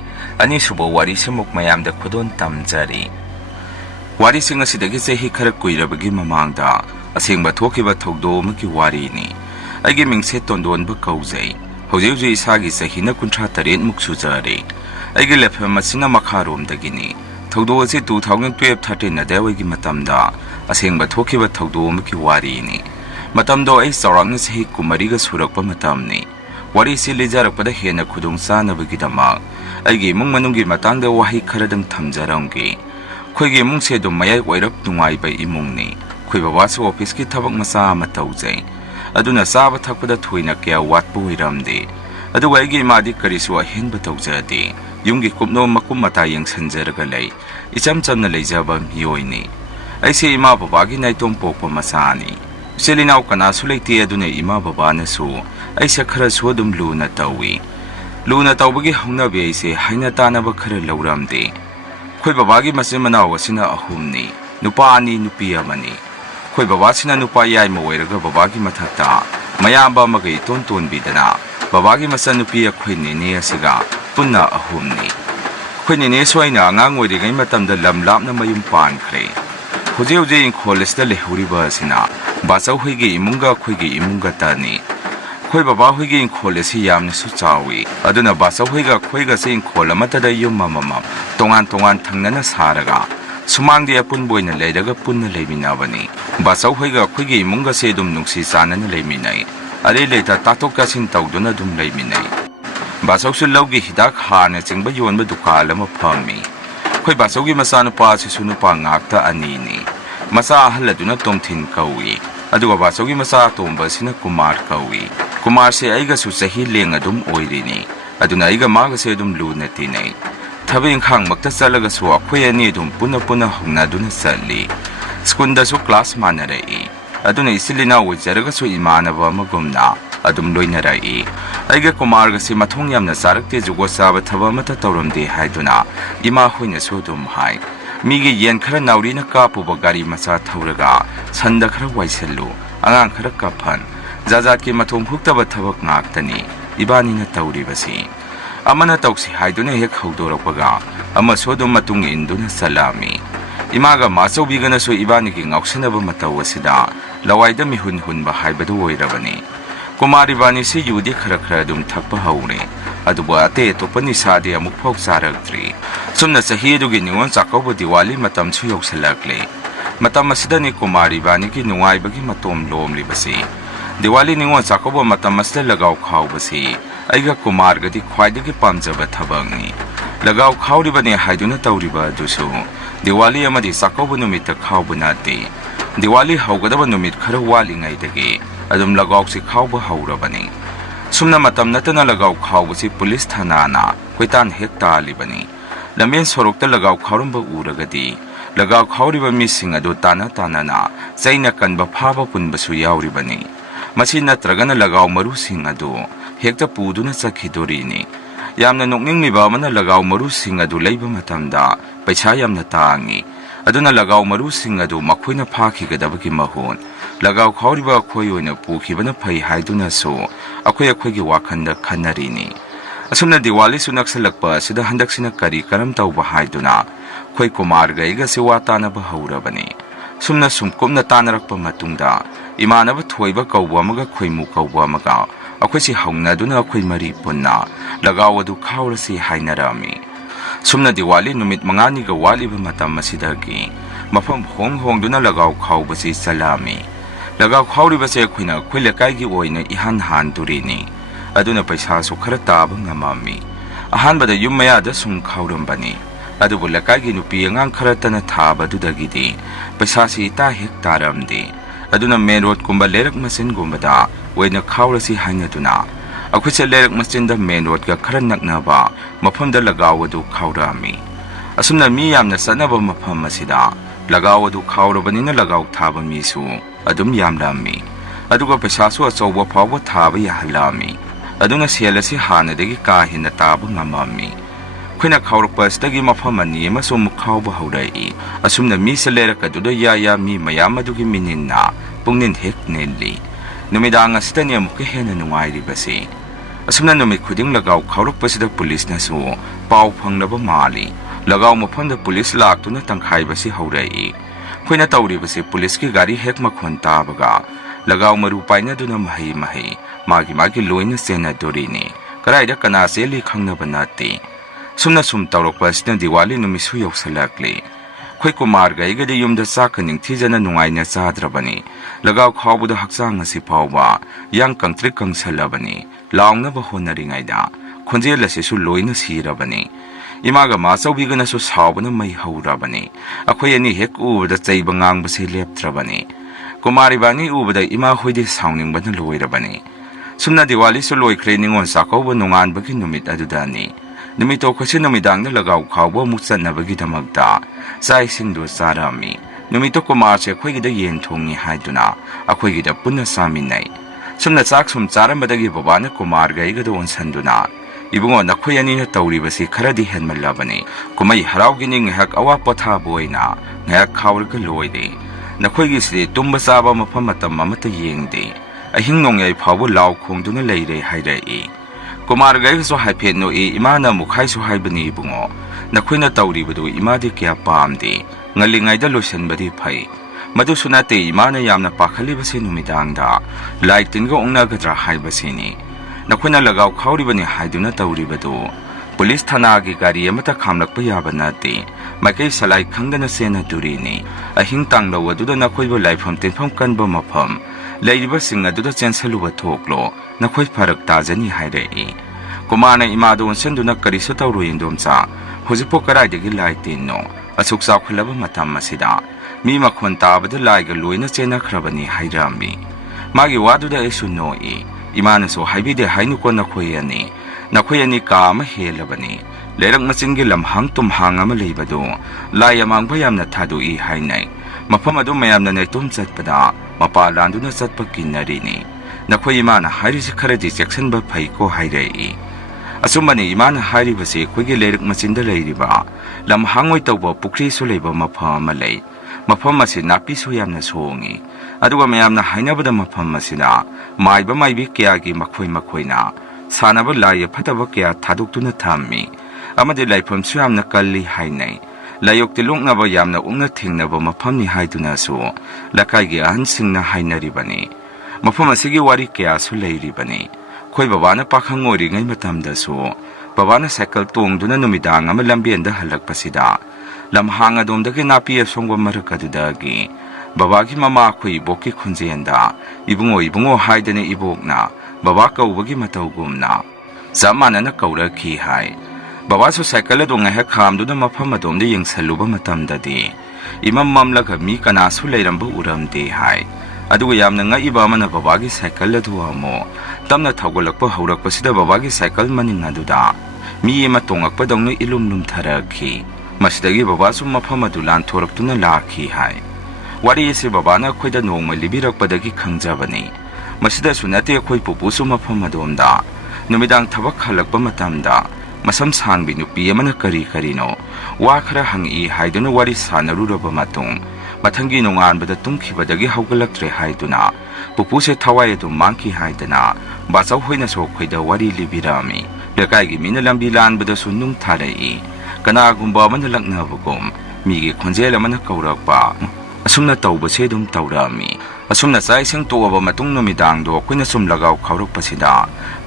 ꯑꯅꯤꯁꯨꯕ ꯋꯥꯔꯤꯁꯤꯃꯨꯛ ꯃꯌꯥꯝꯗ ꯈꯨꯗꯣꯟ ꯇꯝꯖꯔꯤ ꯋꯥꯔꯤꯁꯤꯡ ꯑꯁꯤꯗꯒꯤ ꯆꯍꯤ ꯈꯔ ꯀꯨꯏꯔꯕꯒꯤ ꯃꯃꯥꯡꯗ ꯑꯁꯦꯡꯕ ꯊꯣꯛꯈꯤꯕ ꯊꯧꯗꯣꯛ ꯑꯃꯒꯤ ꯋꯥꯔꯤꯅꯤ ꯑꯩꯒꯤ ꯃꯤꯡꯁꯦ ꯇꯣꯟꯗꯣꯟꯕ ꯀꯧꯖꯩ ꯍꯧꯖꯤꯛ ꯍꯧꯖꯤꯛ ꯏꯁꯥꯒꯤ ꯆꯍꯤꯅ 38ꯃꯨꯛ ꯁꯨꯖꯔꯦ ꯑꯩꯒꯤ ꯂꯩꯐꯝ ꯑꯁꯤꯅ ꯃꯈꯥꯔꯣꯝꯗꯒꯤꯅꯤ ꯊꯧꯗꯣꯛ ꯑꯁꯤ 2012-13 ꯑꯗꯨꯋꯥꯏꯒꯤ ꯃꯇꯝꯗ ꯑꯁꯦꯡꯕ ꯊꯣꯛꯈꯤꯕ ꯊꯧꯗꯣꯛ ꯑꯃꯒꯤ ꯋꯥꯔꯤꯅꯤ ꯃꯇꯝꯗꯣ ꯑꯩ ꯆꯥꯎꯔꯥꯛꯅ ꯆꯍꯤ 19ꯒ ꯁꯨꯔꯛꯄ ꯃꯇꯝꯅꯤ ꯋꯥꯔꯤꯁꯤ ꯂꯤꯖꯔꯛꯄꯗ ꯍꯦꯟꯅ ꯈꯨꯗꯣꯡꯆꯥꯅꯕꯒꯤꯗꯃꯛ ꯑꯩꯒꯤ ꯏꯃꯨꯡ ꯃꯅꯨꯡꯒꯤ ꯃꯇꯥꯡꯗ ꯋꯥꯍꯩ ꯈꯔꯗꯪ ꯊꯝꯖꯔꯝꯒꯦ ꯑꯩꯈꯣꯏꯒꯤ ꯏꯃꯨꯡꯁꯦ ꯑꯗꯨꯝ ꯃꯌꯥꯏ ꯑꯣꯏꯔꯞ ꯅꯨꯡꯉꯥꯏꯕ ꯏꯃꯨꯡꯅꯤ ꯑꯩꯈꯣꯏ ꯕꯕꯥꯁꯨ ꯑꯣꯐꯤꯁꯀꯤ ꯊꯕꯛ ꯃꯆꯥ ꯑꯃ ꯇꯧꯖꯩ ꯑꯗꯨꯅ ꯆꯥꯕ ꯊꯛꯄꯗ ꯊꯣꯏꯅ ꯀꯌꯥ ꯋꯥꯠꯄ ꯑꯣꯏꯔꯝꯗꯦ ꯑꯗꯨꯒ ꯑꯩꯒꯤ ꯏꯃꯥꯗꯤ ꯀꯔꯤꯁꯨ ꯑꯍꯦꯟꯕ ꯇꯧꯖꯗꯦ ꯌꯨꯝꯒꯤ ꯀꯨꯞꯅꯣꯝ ꯃꯀꯨꯞ ꯃꯇꯥ ꯌꯦꯡꯁꯤꯟꯖꯔꯒ ꯂꯩ ꯏꯆꯝ ꯆꯝꯅ ꯂꯩꯖꯕ ꯃꯤꯑꯣꯏꯅꯤ ꯑꯩꯁꯦ ꯏꯃꯥ ꯕꯕꯥꯒꯤ ꯅꯥꯏꯇꯣꯝ ꯄꯣꯛꯄ ꯃꯆꯥꯅꯤ ꯏꯆꯤꯜ ꯏꯅꯥꯎ ꯀꯅꯥꯁꯨ ꯂꯩꯇꯦ ꯑꯗꯨꯅ ꯏꯃꯥ ꯕꯕꯥꯅꯁꯨ ꯑꯩꯁꯦ ꯈꯔꯁꯨ ꯑꯗꯨꯝ ꯂꯨꯅ ꯇꯧꯏ ꯂꯨꯅ ꯇꯧꯕꯒꯤ ꯍꯧꯅꯕꯤ ꯑꯩꯁꯦ ꯍꯥꯏꯅ ꯇꯥꯅꯕ ꯈꯔ ꯂꯧꯔꯝꯗꯦ ꯑꯩꯈꯣꯏ ꯕꯕꯥꯒꯤ ꯃꯆꯤꯟ ꯃꯅꯥꯎ ꯑꯁꯤꯅ 3ꯅꯤ ꯅꯨꯄꯥ 2 ꯅꯨꯄꯤ 1ꯅꯤ ꯑꯩꯈꯣꯏ ꯕꯕꯥꯁꯤꯅ ꯅꯨꯄꯥ ꯌꯥꯏꯃ ꯑꯣꯏꯔꯒ ꯕꯕꯥꯒꯤ ꯃꯊꯛꯇ ꯃꯌꯥꯝꯕ ꯑꯃꯒ ꯏꯇꯣꯟ ꯇꯣꯟꯕꯤꯗꯅ ꯕꯕꯥꯒꯤ ꯃꯆꯟꯅꯨꯄꯤ ꯑꯩꯈꯣꯏ ꯅꯦꯅꯦ ꯑꯁꯤꯒ ꯄꯨꯟꯅ 3ꯅꯤ ꯑꯩꯈꯣꯏ ꯅꯦꯅꯦꯁꯨ ꯑꯩꯅ ꯑꯉꯥꯡ ꯑꯣꯏꯔꯤꯉꯩ ꯃꯇꯝꯗ ꯂꯝ ꯂꯥꯞꯅ ꯃꯌꯨꯝ ꯄꯥꯟꯈ꯭ꯔꯦ ꯍꯧꯖꯤꯛ ꯍꯧꯖꯤꯛ ꯏꯪꯈꯣꯜ ꯑꯁꯤꯗ ꯂꯩꯍꯧꯔꯤꯕ ꯑꯁꯤꯅ ꯕꯥꯆꯧ ꯍꯣꯏꯒꯤ ꯏꯃꯨꯡꯒ ꯑꯩꯈꯣꯏꯒꯤ ꯏꯃꯨꯡꯒꯇꯅꯤ ꯑꯩꯈꯣꯏ ꯕꯕꯥ ꯍꯣꯏꯒꯤ ꯏꯪꯈꯣꯜ ꯑꯁꯤ ꯌꯥꯝꯅꯁꯨ ꯆꯥꯎꯏ ꯑꯗꯨꯅ ꯕꯥꯆꯧ ꯍꯣꯏꯒ ꯑꯩꯈꯣꯏꯒꯁꯦ ꯏꯪꯈꯣꯜ ꯑꯃꯠꯇꯗ ꯌꯨꯝ ꯑꯃꯃꯝ ꯇꯣꯉꯥꯟ ꯇꯣꯉꯥꯟ ꯊꯪꯅꯅ ꯁꯥꯔꯒ ꯁꯨꯃꯥꯡꯗꯤ ꯑꯄꯨꯟꯕ ꯑꯣꯏꯅ ꯂꯩꯔꯒ ꯄꯨꯟꯅ ꯂꯩꯃꯤꯟꯅꯕꯅꯤ ꯕꯥꯆꯧ ꯍꯣꯏꯒ ꯑꯩꯈꯣꯏꯒꯤ ꯏꯃꯨꯡꯒꯁꯦ ꯑꯗꯨꯝ ꯅꯨꯡꯁꯤ ꯆꯥꯟꯅꯅ ꯂꯩꯃꯤꯟꯅꯩ ꯑꯔꯩ ꯂꯩꯇ ꯇꯥꯊꯣꯛ ꯇꯥꯁꯤꯟ ꯇꯧꯗꯨꯅ ꯑꯗꯨꯝ ꯂꯩꯃꯤꯟꯅꯩ ꯕꯥꯆꯧꯁꯨ ꯂꯧꯒꯤ ꯍꯤꯗꯥꯛ ꯍꯥꯔꯅꯆꯤꯡꯕ ꯌꯣꯟꯕ ꯗꯨꯀꯥꯟ ꯑꯃ ꯐꯝꯃꯤ ꯑꯩꯈꯣꯏ ꯕꯥꯆꯧꯒꯤ ꯃꯆꯥꯅꯨꯄꯥ ꯑꯁꯤꯁꯨ ꯅꯨꯄꯥ ꯉꯥꯛꯇ 2ꯅꯤ ꯃꯆꯥ ꯑꯍꯜ ꯑꯗꯨꯅ ꯇꯣꯝꯊꯤꯟ ꯀꯧꯏ ꯑꯗꯨꯒ ꯕꯥꯆꯧꯒꯤ ꯃꯆꯥ ꯑꯇꯣꯝꯕ ꯑꯁꯤꯅ ꯀꯨꯃꯥꯔ ꯀꯧꯏ ꯀꯨꯃꯥꯔꯁꯦ ꯑꯩꯒꯁꯨ ꯆꯍꯤ ꯂꯦꯡ ꯑꯗꯨꯝ ꯑꯣꯏꯔꯤꯅꯤ ꯑꯗꯨꯅ ꯑꯩꯒ ꯃꯥꯒꯁꯦ ꯑꯗꯨꯝ ꯂꯨꯅ ꯇꯤꯟꯅꯩ ꯊꯕꯛ ꯏꯪꯈꯥꯡꯃꯛꯇ ꯆꯠꯂꯒꯁꯨ ꯑꯩꯈꯣꯏ ꯑꯅꯤ ꯑꯗꯨꯝ ꯄꯨꯟꯅ ꯍꯧꯅꯗꯨꯅ ꯆꯠꯂꯤ ꯁ꯭ꯀꯨꯜꯗꯁꯨ ꯀ꯭ꯂꯥꯁ ꯃꯥꯟꯅꯔꯛꯏ ꯑꯗꯨꯅ ꯏꯆꯤꯜ ꯏꯅꯥꯎ ꯑꯣꯏꯖꯔꯒꯁꯨ ꯏꯃꯥꯟꯅꯕ ꯑꯃꯒꯨꯝꯅ ꯑꯗꯨꯝ ꯂꯣꯏꯅꯔꯛꯏ ꯑꯩꯒ ꯀꯨꯃꯥꯔꯒꯁꯤ ꯃꯊꯣꯡ ꯌꯥꯝꯅ ꯆꯥꯔꯛꯇꯦ ꯖꯨꯒꯣꯠ ꯆꯥꯕ ꯊꯕꯛ ꯑꯃꯠꯇ ꯇꯧꯔꯝꯗꯦ ꯍꯥꯏꯗꯨꯅ ꯏꯃꯥ ꯍꯣꯏꯅꯁꯨ ꯑꯗꯨꯝ ꯍꯥꯏ ꯃꯤꯒꯤ ꯌꯦꯟ ꯈꯔ ꯅꯥꯎꯔꯤꯅ ꯀꯥꯞꯄꯨꯕ ꯒꯥꯔꯤ ꯃꯆꯥ ꯊꯧꯔꯒ ꯁꯟꯗꯈꯔ ꯋꯥꯏꯁꯜꯂꯨ ꯑꯉꯥꯡ ꯈꯔ ꯀꯞꯍꯟ ꯖꯥꯖꯥꯠꯀꯤ ꯃꯊꯣꯡ ꯍꯨꯛꯇꯕ ꯊꯕꯛ ꯉꯥꯛꯇꯅꯤ ꯏꯕꯥꯅꯤꯅ ꯇꯧꯔꯤꯕꯁꯤ ꯑꯃꯅ ꯇꯧꯁꯤ ꯍꯥꯏꯗꯨꯅ ꯍꯦꯛ ꯍꯧꯗꯣꯔꯛꯄꯒ ꯑꯃꯁꯨ ꯑꯗꯨꯝ ꯃꯇꯨꯡ ꯏꯟꯗꯨꯅ ꯆꯠꯂꯝꯃꯤ ꯏꯃꯥꯒ ꯃꯥꯆꯧꯕꯤꯒꯅꯁꯨ ꯏꯕꯥꯅꯤꯒꯤ ꯉꯥꯎꯁꯤꯟꯅꯕ ꯃꯇꯧ ꯑꯁꯤꯗ ꯂꯋꯥꯏꯗ ꯃꯤꯍꯨꯟ ꯍꯨꯟꯕ ꯍꯥꯏꯕꯗꯨ ꯑꯣꯏꯔꯕꯅꯤ ꯀꯨꯃꯥꯔ ꯏꯕꯥꯅꯤꯁꯤ ꯌꯨꯗꯤ ꯈꯔ ꯑꯗꯨꯝ ꯊꯛꯄ ꯍꯧꯔꯦ ꯑꯗꯨꯕꯨ ꯑꯇꯩ ꯑꯇꯣꯞꯄ ꯅꯤꯁꯥꯗꯤ ꯑꯃꯨꯛꯐꯥꯎ ꯆꯥꯔꯛꯇ꯭ꯔꯤ ꯆꯨꯝꯅ ꯆꯍꯤ ꯑꯗꯨꯒꯤ ꯅꯤꯉꯣꯜ ꯆꯥꯛꯀꯧꯕ ꯗꯤꯋꯥꯂꯤ ꯃꯇꯝꯁꯨ ꯌꯧꯁꯤꯜꯂꯛꯂꯦ ꯃꯇꯝ ꯑꯁꯤꯗꯅꯤ ꯀꯨꯃꯥꯔ ꯏꯕꯥꯅꯤꯒꯤ ꯅꯨꯡꯉꯥꯏꯕꯒꯤ ꯃꯇꯣꯝ ꯂꯣꯝꯂꯤꯕꯁꯤ ꯗꯤꯋꯥꯂꯤ ꯅꯤꯉꯣꯜ ꯆꯥꯛꯀꯧꯕ ꯃꯇꯝ ꯑꯁꯤꯗ ꯂꯒꯥꯎ ꯈꯥꯎꯕꯁꯤ ꯑꯩꯒ ꯀꯨꯃꯥꯔꯒꯗꯤ ꯈ꯭ꯋꯥꯏꯗꯒꯤ ꯄꯥꯝꯖꯕ ꯊꯕꯛꯅꯤ ꯂꯒꯥꯎ ꯈꯥꯎꯔꯤꯕꯅꯤ ꯍꯥꯏꯗꯨꯅ ꯇꯧꯔꯤꯕ ꯑꯗꯨꯁꯨ ꯗꯤꯋꯥꯂꯤ ꯑꯃꯗꯤ ꯆꯥꯛꯀꯧꯕ ꯅꯨꯃꯤꯠꯇ ꯈꯥꯎꯕ ꯅꯠꯇꯦ ꯗꯤꯋꯥꯂꯤ ꯍꯧꯒꯗꯕ ꯅꯨꯃꯤꯠ ꯈꯔ ꯋꯥꯠꯂꯤꯉꯩꯗꯒꯤ ꯑꯗꯨꯝ ꯂꯒꯥꯎꯁꯤ ꯈꯥꯎꯕ ꯍꯧꯔꯕꯅꯤ ꯁꯨꯝꯅ ꯃꯇꯝ ꯅꯠꯇꯅ ꯂꯒꯥꯎ ꯈꯥꯎꯕꯁꯤ ꯄꯨꯂꯤꯁ ꯊꯥꯅꯥꯅ ꯀꯣꯏꯇꯥꯟ ꯍꯦꯛ ꯇꯥꯜꯂꯤꯕꯅꯤ ꯂꯝꯕꯦꯟ ꯁꯣꯔꯣꯛꯇ ꯂꯒꯥꯎ ꯈꯥꯎꯔꯝꯕ ꯎꯔꯒꯗꯤ ꯂꯒꯥꯎ ꯈꯥꯎꯔꯤꯕ ꯃꯤꯁꯤꯡ ꯑꯗꯨ ꯇꯥꯟꯅꯅ ꯆꯩꯅ ꯀꯟꯕ ꯐꯥꯕ ꯄꯨꯟꯕꯁꯨ ꯌꯥꯎꯔꯤꯕꯅꯤ ꯃꯁꯤ ꯅꯠꯇ꯭ꯔꯒꯅ ꯂꯒꯥꯎ ꯃꯔꯨꯁꯤꯡ ꯑꯗꯨ ꯍꯦꯛꯇ ꯄꯨꯗꯨꯅ ꯆꯠꯈꯤꯗꯣꯔꯤꯅꯤ ꯌꯥꯝꯅ ꯅꯣꯛꯅꯤꯡꯂꯤꯕ ꯑꯃꯅ ꯂꯒꯥꯎ ꯃꯔꯨꯁꯤꯡ ꯑꯗꯨ ꯂꯩꯕ ꯃꯇꯝꯗ ꯄꯩꯁꯥ ꯌꯥꯝꯅ ꯇꯥꯡꯏ ꯑꯗꯨꯅ ꯂꯒꯥꯎ ꯃꯔꯨꯁꯤꯡ ꯑꯗꯨ ꯃꯈꯣꯏꯅ ꯐꯥꯈꯤꯒꯗꯕꯒꯤ ꯃꯍꯨꯠ ꯂꯒꯥꯎ ꯈꯥꯎꯔꯤꯕ ꯑꯩꯈꯣꯏ ꯑꯣꯏꯅ ꯄꯨꯈꯤꯕꯅ ꯐꯩ ꯍꯥꯏꯗꯨꯅꯁꯨ ꯑꯩꯈꯣꯏꯒꯤ ꯋꯥꯈꯜꯗ ꯈꯟꯅꯔꯤꯅꯤ꯫ ꯑꯁꯨꯝꯅ ꯗꯤꯋꯥꯂꯤꯁꯨ ꯅꯛꯁꯜꯂꯛꯄ ꯑꯁꯤꯗ ꯍꯟꯗꯛꯁꯤꯅ ꯀꯔꯝ ꯇꯧꯕ ꯍꯥꯏꯗꯨꯅ ꯑꯩꯈꯣꯏ ꯀꯨꯃꯥꯔꯒ ꯑꯩꯒꯁꯦ ꯋꯥ ꯇꯥꯟꯅꯕ ꯍꯧꯔꯕꯅꯤ꯫ ꯁꯨꯝ ꯀꯨꯞꯅ ꯇꯥꯟꯅꯔꯛꯄ ꯃꯇꯨꯡꯗ ꯏꯃꯥꯟꯅꯕ ꯊꯣꯏꯕ ꯀꯧꯕ ꯑꯃꯒ ꯈꯣꯏꯃꯨ ꯀꯧꯕ ꯑꯃꯒ ꯑꯩꯈꯣꯏꯁꯤ ꯍꯧꯅꯗꯨꯅ ꯑꯩꯈꯣꯏ ꯃꯔꯤ ꯄꯨꯟꯅ ꯂꯒꯥꯎ ꯑꯗꯨ ꯈꯥꯎꯔꯁꯤ ꯍꯥꯏꯅꯔꯝꯃꯤ꯫ ꯁꯨꯝꯅ ꯗꯤꯋꯥꯂꯤ ꯅꯨꯃꯤꯠ 5ꯅꯤꯒ ꯋꯥꯠꯂꯤꯕ ꯃꯇꯝ ꯑꯁꯤꯗꯒꯤ ꯃꯐꯝ ꯍꯣꯡꯗꯨꯅ ꯂꯒꯥꯎ ꯈꯥꯎꯕꯁꯤ ꯆꯠꯂꯛꯑꯝꯃꯤ꯫ ꯂꯒꯥꯎ ꯈꯥꯎꯔꯤꯕꯁꯦ ꯑꯩꯈꯣꯏ ꯂꯩꯀꯥꯏꯒꯤ ꯑꯣꯏꯅ ꯏꯍꯥꯟ ꯍꯥꯟꯗꯨꯔꯤꯅꯤ꯫ ꯑꯗꯨꯅ ꯄꯩꯁꯥꯁꯨ ꯈꯔ ꯇꯥꯕ ꯉꯝꯃꯝꯃꯤ꯫ ꯑꯍꯥꯟꯕꯗ ꯌꯨꯝ ꯃꯌꯥꯗ ꯁꯨꯝ ꯈꯥꯎꯔꯝꯕꯅꯤ꯫ ꯑꯗꯨꯕꯨ ꯂꯩꯀꯥꯏꯒꯤ ꯅꯨꯄꯤ ꯑꯉꯥꯡ ꯈꯔꯇꯅ ꯊꯥꯕꯗꯨꯗꯒꯤꯗꯤ ꯄꯩꯁꯥꯁꯤ ꯏꯇꯥ ꯍꯦꯛ ꯇꯥꯔꯝꯗꯦ꯫ ꯑꯗꯨꯅ ꯃꯦꯟ ꯔꯣꯗꯀꯨꯝꯕ ꯂꯩꯔꯛ ꯃꯆꯤꯟꯒꯨꯝꯕꯗ ꯑꯣꯏꯅ ꯈꯥꯎꯔꯁꯤ ꯍꯥꯏꯅꯗꯨꯅ ꯑꯩꯈꯣꯏꯁꯦ ꯂꯩꯔꯛ ꯃꯆꯤꯟꯗ ꯃꯦꯟ ꯔꯣꯗꯀ ꯈꯔ ꯅꯛꯅꯕ ꯃꯐꯝꯗ ꯂꯒꯥꯎ ꯑꯗꯨ ꯈꯥꯎꯔꯛꯑꯝꯃꯤ꯫ ꯑꯁꯨꯝꯅ ꯃꯤ ꯌꯥꯝꯅ ꯆꯠꯅꯕ ꯃꯐꯝ ꯑꯁꯤꯗ ꯂꯒꯥꯎ ꯑꯗꯨ ꯈꯥꯎꯔꯕꯅꯤꯅ ꯂꯒꯥꯎ ꯊꯥꯕ ꯃꯤꯁꯨ ꯑꯗꯨꯝ ꯌꯥꯝꯂꯛꯑꯝꯃꯤ꯫ ꯑꯗꯨꯒ ꯄꯩꯁꯥꯁꯨ ꯑꯆꯧꯕ ꯐꯥꯎꯕ ꯊꯥꯕ ꯌꯥꯍꯜꯂꯛꯑꯝꯃꯤ꯫ ꯑꯗꯨꯅ ꯁꯦꯜ ꯑꯁꯤ ꯍꯥꯟꯅꯗꯒꯤ ꯀꯥ ꯍꯦꯟꯅ ꯇꯥꯕ ꯉꯝꯃꯝꯃꯤ꯫ ꯑꯩꯈꯣꯏꯅ ꯈꯥꯎꯔꯛꯄ ꯑꯁꯤꯗꯒꯤ ꯃꯐꯝ 2 ꯑꯃꯁꯨ ꯑꯃꯨꯛ ꯈꯥꯎꯕ ꯍꯧꯔꯛꯏ꯫ ꯑꯁꯨꯝꯅ ꯃꯤꯁꯦ ꯂꯩꯔꯛ ꯑꯗꯨꯗ ꯃꯤ ꯃꯌꯥꯝ ꯑꯗꯨꯒꯤ ꯃꯤꯅꯤꯟꯅ ꯄꯨꯡꯅꯤꯟ ꯍꯦꯛ ꯅꯤꯜꯂꯤ꯫ ꯅꯨꯃꯤꯗꯥꯡ ꯑꯁꯤꯗꯅꯤ ꯑꯃꯨꯛꯀ ꯍꯦꯟꯅ ꯅꯨꯡꯉꯥꯏꯔꯤꯕꯁꯤ꯫ ꯑꯁꯨꯝꯅ ꯅꯨꯃꯤꯠ ꯈꯨꯗꯤꯡ ꯂꯒꯥꯎ ꯈꯥꯎꯔꯛꯄꯁꯤꯗ ꯄꯨꯂꯤꯁꯅꯁꯨ ꯄꯥꯎ ꯐꯪꯂꯕ ꯃꯥꯜꯂꯤ꯫ ꯂꯒꯥꯎ ꯃꯐꯝꯗ ꯄꯨꯂꯤꯁ ꯂꯥꯛꯇꯨꯅ ꯇꯪꯈꯥꯏꯕꯁꯤ ꯍꯧꯔꯛꯏ꯫ ꯑꯩꯈꯣꯏꯅ ꯇꯧꯔꯤꯕꯁꯤ ꯄꯨꯂꯤꯁꯀꯤ ꯒꯥꯔꯤ ꯍꯦꯛ ꯃꯈꯣꯟ ꯇꯥꯕꯒ ꯂꯒꯥꯎ ꯃꯔꯨ ꯄꯥꯏꯅꯗꯨꯅ ꯃꯍꯩ ꯃꯥꯒꯤ ꯂꯣꯏꯅ ꯆꯦꯟꯅꯗꯣꯔꯤꯅꯤ꯫ ꯀꯗꯥꯏꯗ ꯀꯅꯥ ꯆꯦꯜꯂꯤ ꯈꯪꯅꯕ ꯅꯠꯇꯦ꯫ ꯁꯨꯝ ꯇꯧꯔꯛꯄ ꯑꯁꯤꯅ ꯗꯤꯋꯥꯂꯤ ꯅꯨꯃꯤꯠꯁꯨ ꯌꯧꯁꯜꯂꯛꯂꯤ꯫ ꯑꯩꯈꯣꯏ ꯀꯨꯃꯥꯔꯒ ꯑꯩꯒꯗꯤ ꯌꯨꯝꯗ ꯆꯥꯛꯀ ꯅꯤꯡꯊꯤꯖꯅ ꯅꯨꯡꯉꯥꯏꯅ ꯆꯥꯗ꯭ꯔꯕꯅꯤ꯫ ꯂꯒꯥꯎ ꯈꯥꯎꯕꯗ ꯍꯛꯆꯥꯡ ꯑꯁꯤ ꯐꯥꯎꯕ ꯌꯥꯡ ꯀꯪꯇ꯭ꯔꯤꯛ ꯀꯪꯁꯜꯂꯕꯅꯤ꯫ ꯂꯥꯎꯅꯕ ꯍꯣꯠꯅꯔꯤꯉꯩꯗ ꯈꯣꯟꯖꯦꯜ ꯑꯁꯤꯁꯨ ꯂꯣꯏꯅ ꯁꯤꯔꯕꯅꯤ꯫ ꯏꯃꯥꯒ ꯃꯥꯆꯧꯕꯤꯒꯅꯁꯨ ꯁꯥꯎꯕꯅ ꯃꯩ ꯍꯧꯔꯕꯅꯤ꯫ ꯑꯩꯈꯣꯏ ꯑꯅꯤ ꯍꯦꯛ ꯎꯕꯗ ꯆꯩꯕ ꯉꯥꯡꯕꯁꯤ ꯂꯦꯞꯇ꯭ꯔꯕꯅꯤ꯫ ꯀꯨꯃꯥꯔ ꯏꯕꯥꯅꯤ ꯎꯕꯗ ꯏꯃꯥ ꯍꯣꯏꯗꯤ ꯁꯥꯎꯅꯤꯡꯕꯅ ꯂꯣꯏꯔꯕꯅꯤ꯫ ꯁꯨꯝꯅ ꯗꯤꯋꯥꯂꯤꯁꯨ ꯂꯣꯏꯈ꯭ꯔꯦ꯫ ꯅꯤꯉꯣꯜ ꯆꯥꯛꯀꯧꯕ ꯅꯣꯡꯉꯥꯟꯕꯒꯤ ꯅꯨꯃꯤꯠ ꯑꯗꯨꯗꯅꯤ꯫ ꯅꯨꯃꯤꯠꯇꯣ ꯑꯩꯈꯣꯏꯁꯦ ꯅꯨꯃꯤꯗꯥꯡꯗ ꯂꯒꯥꯎ ꯈꯥꯎꯕ ꯑꯃꯨꯛ ꯆꯠꯅꯕꯒꯤꯗꯃꯛꯇ ꯆꯥꯛ ꯏꯁꯤꯡꯗꯨ ꯆꯥꯔꯝꯃꯤ꯫ ꯅꯨꯃꯤꯠꯇꯣ ꯀꯨꯃꯥꯔꯁꯦ ꯑꯩꯈꯣꯏꯒꯤꯗ ꯌꯦꯟ ꯊꯣꯡꯉꯤ ꯍꯥꯏꯗꯨꯅ ꯑꯩꯈꯣꯏꯒꯤꯗ ꯄꯨꯟꯅ ꯆꯥꯃꯤꯟꯅꯩ꯫ ꯁꯨꯝꯅ ꯆꯥꯛ ꯆꯥꯔꯝꯕꯗꯒꯤ ꯕꯕꯥꯅ ꯀꯨꯃꯥꯔꯒ ꯑꯩꯒꯗ ꯑꯣꯟꯁꯟꯗꯨꯅ "ꯏꯕꯨꯡꯉꯣ, ꯅꯈꯣꯏ ꯑꯅꯤꯅ ꯇꯧꯔꯤꯕꯁꯤ ꯈꯔꯗꯤ ꯍꯦꯟꯃꯜꯂꯕꯅꯤ꯫ ꯀꯨꯝꯍꯩ ꯍꯔꯥꯎꯒꯤꯅꯤ, ꯉꯥꯏꯍꯥꯛ ꯑꯋꯥ ꯄꯣꯊꯥꯕ ꯑꯣꯏꯅ ꯉꯥꯏꯍꯥꯛ ꯈꯥꯎꯔꯒ ꯂꯣꯏꯔꯦ꯫ ꯅꯈꯣꯏꯒꯤꯁꯤꯗꯤ ꯇꯨꯝꯕ ꯆꯥꯕ ꯃꯇꯝ ꯑꯃꯠꯇ ꯌꯦꯡꯗꯦ꯫ ꯑꯍꯤꯡ ꯅꯣꯡꯌꯥꯏ ꯐꯥꯎꯕ ꯂꯥꯎ ꯈꯣꯡꯗꯨꯅ ꯂꯩꯔꯦ" ꯍꯥꯏꯔꯛꯏ꯫ ꯀꯨꯃꯥꯔꯒ ꯑꯩꯒꯁꯨ ꯍꯥꯏꯐꯦꯠ ꯅꯣꯛꯏ꯫ ꯏꯃꯥꯅ ꯑꯃꯨꯛ ꯍꯥꯏꯕꯅꯤ, "ꯏꯕꯨꯡꯉꯣ, ꯅꯈꯣꯏꯅ ꯇꯧꯔꯤꯕꯗꯨ ꯏꯃꯥꯗꯤ ꯀꯌꯥ ꯄꯥꯝꯗꯦ꯫ ꯉꯜꯂꯤꯉꯩꯗ ꯂꯣꯏꯁꯤꯟꯕꯗꯤ ꯐꯩ꯫ ꯃꯗꯨꯁꯨ ꯅꯠꯇꯦ, ꯏꯃꯥꯅ ꯌꯥꯝꯅ ꯄꯥꯈꯠꯂꯤꯕꯁꯤ ꯅꯨꯃꯤꯗꯥꯡꯗ ꯂꯥꯏ ꯇꯤꯟꯒ ꯑꯣꯛꯅꯒꯗ꯭ꯔꯥ ꯍꯥꯏꯕꯁꯤꯅꯤ꯫ ꯅꯈꯣꯏꯅ ꯂꯒꯥꯎ ꯈꯥꯎꯔꯤꯕꯅꯤ ꯍꯥꯏꯗꯨꯅ ꯇꯧꯔꯤꯕꯗꯨ ꯄꯨꯂꯤꯁ ꯊꯥꯅꯥꯒꯤ ꯒꯥꯔꯤ ꯑꯃꯠꯇ ꯈꯥꯝꯂꯛꯄ ꯌꯥꯕ ꯅꯠꯇꯦ꯫ ꯃꯥꯏꯀꯩ ꯁꯂꯥꯏ ꯈꯪꯗꯅ ꯆꯦꯟꯅꯗꯨꯔꯤꯅꯤ꯫ ꯑꯍꯤꯡ ꯇꯥꯡꯂꯧ ꯑꯗꯨꯗ ꯅꯈꯣꯏꯕꯨ ꯂꯥꯏꯐꯝ ꯇꯤꯟꯐꯝ ꯀꯟꯕ ꯃꯐꯝ ꯂꯩꯔꯤꯕꯁꯤꯡ ꯑꯗꯨꯗ ꯆꯦꯟꯁꯜꯂꯨꯕ ꯊꯣꯛꯂꯣ꯫ ꯅꯈꯣꯏ ꯐꯔꯛ ꯇꯥꯖꯅꯤ" ꯍꯥꯏꯔꯛꯏ꯫ ꯀꯨꯃꯥꯔꯅ ꯏꯃꯥꯗ ꯑꯣꯟꯁꯤꯟꯗꯨꯅ "ꯀꯔꯤꯁꯨ ꯇꯧꯔꯣꯏ ꯏꯟꯗꯣꯝꯆꯥ꯫ ꯍꯧꯖꯤꯛꯄꯨ ꯀꯗꯥꯏꯗꯒꯤ ꯂꯥꯏ ꯇꯤꯟꯅꯣ? ꯑꯁꯨꯛ ꯆꯥꯎꯈꯠꯂꯕ ꯃꯇꯝ ꯑꯁꯤꯗ ꯃꯤ ꯃꯈꯣꯟ ꯇꯥꯕꯗ ꯂꯥꯏꯒ ꯂꯣꯏꯅ ꯆꯦꯟꯅꯈ꯭ꯔꯕꯅꯤ" ꯍꯥꯏꯔꯝꯃꯤ꯫ ꯃꯥꯒꯤ ꯋꯥꯗꯨꯗ ꯑꯩꯁꯨ ꯅꯣꯛꯏ꯫ ꯏꯃꯥꯅꯁꯨ "ꯍꯥꯏꯕꯤꯗꯦ ꯍꯥꯏꯅꯨꯀꯣ ꯅꯈꯣꯏ ꯑꯅꯤ ꯀꯥ ꯑꯃ ꯍꯦꯜꯂꯕꯅꯤ꯫ ꯂꯩꯔꯛ ꯃꯆꯤꯟꯒꯤ ꯂꯝꯍꯥꯡ ꯇꯨꯝꯍꯥꯡ ꯑꯃ ꯂꯩꯕꯗꯨ ꯂꯥꯏ ꯑꯃꯥꯡꯕ ꯌꯥꯝꯅ ꯊꯥꯗꯣꯛꯏ ꯍꯥꯏꯅꯩ꯫ ꯃꯐꯝ ꯑꯗꯨ ꯃꯌꯥꯝꯅ ꯅꯩꯇꯣꯝ ꯆꯠꯄꯗ ꯃꯄꯥ ꯂꯥꯟꯗꯨꯅ ꯆꯠꯄ ꯀꯤꯟꯅꯔꯤꯅꯤ꯫ ꯅꯈꯣꯏ ꯏꯃꯥꯅ ꯍꯥꯏꯔꯤꯁꯤ ꯈꯔꯗꯤ ꯆꯦꯛꯁꯤꯟꯕ ꯐꯩꯀꯣ" ꯍꯥꯏꯔꯛꯏ꯫ ꯑꯆꯨꯝꯕꯅꯤ, ꯏꯃꯥꯅ ꯍꯥꯏꯔꯤꯕꯁꯤ ꯑꯩꯈꯣꯏꯒꯤ ꯂꯩꯔꯛ ꯃꯆꯤꯟꯗ ꯂꯩꯔꯤꯕ ꯂꯝꯍꯥꯡꯑꯣꯏ ꯇꯧꯕ ꯄꯨꯈ꯭ꯔꯤꯁꯨ ꯂꯩꯕ ꯃꯐꯝ ꯑꯃ ꯂꯩ꯫ ꯃꯐꯝ ꯑꯁꯤ ꯅꯥꯄꯤꯁꯨ ꯌꯥꯝꯅ ꯁꯣꯡꯉꯤ꯫ ꯑꯗꯨꯒ ꯃꯌꯥꯝꯅ ꯍꯥꯏꯅꯕꯗ ꯃꯐꯝ ꯑꯁꯤꯗ ꯃꯥꯏꯕ ꯃꯥꯏꯕꯤ ꯀꯌꯥꯒꯤ ꯃꯈꯣꯏꯅ ꯁꯥꯟꯅꯕ ꯂꯥꯏ ꯐꯠꯇꯕ ꯀꯌా ꯊꯥꯗꯣꯛꯇꯨꯅ ꯊꯝꯃꯤ꯫ ꯑꯃꯗꯤ ꯂꯥꯏꯐꯝꯁꯨ ꯌꯥꯝꯅ ꯀꯜꯂꯤ ꯍꯥꯏꯅꯩ꯫ ꯂꯥꯏꯌꯣꯛ ꯇꯤꯜꯂꯣꯛꯅꯕ ꯌꯥꯝꯅ ꯎꯛꯅ ꯊꯦꯡꯅꯕ ꯃꯐꯝꯅꯤ ꯍꯥꯏꯗꯨꯅꯁꯨ ꯂꯩꯀꯥꯏꯒꯤ ꯑꯍꯟꯁꯤꯡꯅ ꯍꯥꯏꯅꯔꯤꯕꯅꯤ꯫ ꯃꯐꯝ ꯑꯁꯤꯒꯤ ꯋꯥꯔꯤ ꯀꯌꯥꯁꯨ ꯂꯩꯔꯤꯕꯅꯤ꯫ ꯑꯩꯈꯣꯏ ꯕꯕꯥꯅ ꯄꯥꯈꯪ ꯑꯣꯏꯔꯤꯉꯩ ꯃꯇꯝꯗꯁꯨ ꯕꯕꯥꯅ ꯁꯥꯏꯀꯜ ꯇꯣꯡꯗꯨꯅ ꯅꯨꯃꯤꯗꯥꯡ ꯑꯃ ꯂꯝꯕꯦꯟꯗ ꯍꯜꯂꯛꯄꯁꯤꯗ ꯂꯝꯍꯥꯡ ꯑꯗꯣꯝꯗꯒꯤ ꯅꯥꯄꯤ ꯑꯁꯣꯡꯕ ꯃꯔꯛ ꯑꯗꯨꯗꯒꯤ ꯕꯕꯥꯒꯤ ꯃꯃꯥ ꯑꯩꯈꯣꯏ ꯏꯕꯣꯛꯀꯤ ꯈꯣꯟꯖꯦꯜꯗ "ꯏꯕꯨꯡꯉꯣ" ꯍꯥꯏꯗꯅ ꯏꯕꯣꯛꯅ ꯕꯕꯥ ꯀꯧꯕꯒꯤ ꯃꯇꯧꯒꯨꯝꯅ ꯆꯞ ꯃꯥꯟꯅꯅ ꯀꯧꯔꯛꯈꯤ ꯍꯥꯏ꯫ ꯕꯕꯥꯁꯨ ꯁꯥꯏꯀꯜ ꯑꯗꯨ ꯉꯥꯏꯍꯥꯛ ꯈꯥꯝꯗꯨꯅ ꯃꯐꯝ ꯑꯗꯣꯝꯗ ꯌꯦꯡꯁꯜꯂꯨꯕ ꯃꯇꯝꯗꯗꯤ ꯏꯃꯝ ꯃꯝꯂꯒ ꯃꯤ ꯀꯅꯥꯁꯨ ꯂꯩꯔꯝꯕ ꯎꯔꯝꯗꯦ ꯍꯥꯏ꯫ ꯑꯗꯨꯒ ꯌꯥꯝꯅ ꯉꯛꯏꯕ ꯑꯃꯅ ꯕꯕꯥꯒꯤ ꯁꯥꯏꯀꯜ ꯑꯗꯨ ꯑꯃꯨꯛ ꯇꯞꯅ ꯊꯧꯒꯠꯂꯛꯄ ꯍꯧꯔꯛꯄꯁꯤꯗ ꯕꯕꯥꯒꯤ ꯁꯥꯏꯀꯜ ꯃꯅꯤꯡ ꯑꯗꯨꯗ ꯃꯤ ꯑꯃ ꯇꯣꯡꯉꯛꯄꯗꯧꯅ ꯏꯂꯨꯝ ꯂꯨꯝꯊꯔꯛꯈꯤ꯫ ꯃꯁꯤꯗꯒꯤ ꯕꯕꯥꯁꯨ ꯃꯐꯝ ꯑꯗꯨ ꯂꯥꯟꯊꯣꯔꯛꯇꯨꯅ ꯂꯥꯛꯈꯤ ꯍꯥꯏ꯫ ꯋꯥꯔꯤ ꯑꯁꯤ ꯕꯕꯥꯅ ꯑꯩꯈꯣꯏꯗ ꯅꯣꯡꯃ ꯂꯤꯕꯤꯔꯛꯄꯗꯒꯤ ꯈꯪꯖꯕꯅꯤ꯫ ꯃꯁꯤꯗꯁꯨ ꯅꯠꯇꯦ, ꯑꯩꯈꯣꯏ ꯄꯨꯄꯨꯁꯨ ꯃꯐꯝ ꯑꯗꯣꯝꯗ ꯅꯨꯃꯤꯗꯥꯡ ꯊꯕꯛ ꯍꯜꯂꯛꯄ ꯃꯇꯝꯗ ꯃꯁꯝ ꯁꯥꯡꯕꯤ ꯅꯨꯄꯤ ꯑꯃꯅ ꯀꯔꯤꯅꯣ ꯋꯥ ꯈꯔ ꯍꯪꯉꯛꯏ ꯍꯥꯏꯗꯨꯅ ꯋꯥꯔꯤ ꯁꯥꯟꯅꯔꯨꯔꯕ ꯃꯇꯨꯡ ꯃꯊꯪꯒꯤ ꯅꯣꯡꯉꯥꯟꯕꯗ ꯇꯨꯝꯈꯤꯕꯗꯒꯤ ꯍꯧꯒꯠꯂꯛꯇ꯭ꯔꯦ ꯍꯥꯏꯗꯨꯅ ꯄꯨꯄꯨꯁꯦ ꯊꯋꯥꯏ ꯑꯗꯨ ꯃꯥꯡꯈꯤ ꯍꯥꯏꯗꯅ ꯕꯥꯆꯧ ꯍꯣꯏꯅꯁꯨ ꯑꯩꯈꯣꯏꯗ ꯋꯥꯔꯤ ꯂꯤꯕꯤꯔꯝꯃꯤ꯫ ꯂꯩꯀꯥꯏꯒꯤ ꯃꯤꯅ ꯂꯝꯕꯤ ꯂꯥꯟꯕꯗꯁꯨ ꯅꯨꯡ ꯊꯥꯔꯛꯏ꯫ ꯀꯅꯥꯒꯨꯝꯕ ꯑꯃꯅ ꯂꯛꯅꯕꯒꯨꯝ ꯃꯤꯒꯤ ꯈꯣꯟꯖꯦꯜ ꯑꯃꯅ ꯀꯧꯔꯛꯄ ꯑꯁꯨꯝꯅ ꯇꯧꯕꯁꯦ ꯑꯗꯨꯝ ꯇꯧꯔꯛꯑꯝꯃꯤ꯫ ꯑꯁꯨꯝꯅ ꯆꯥꯛ ꯏꯁꯤꯡ ꯇꯣꯛꯑꯕ ꯃꯇꯨꯡ ꯅꯨꯃꯤꯗꯥꯡꯗꯣ ꯑꯩꯈꯣꯏꯅ ꯁꯨꯝ ꯂꯒꯥꯎ ꯈꯥꯎꯔꯛꯄꯁꯤꯗ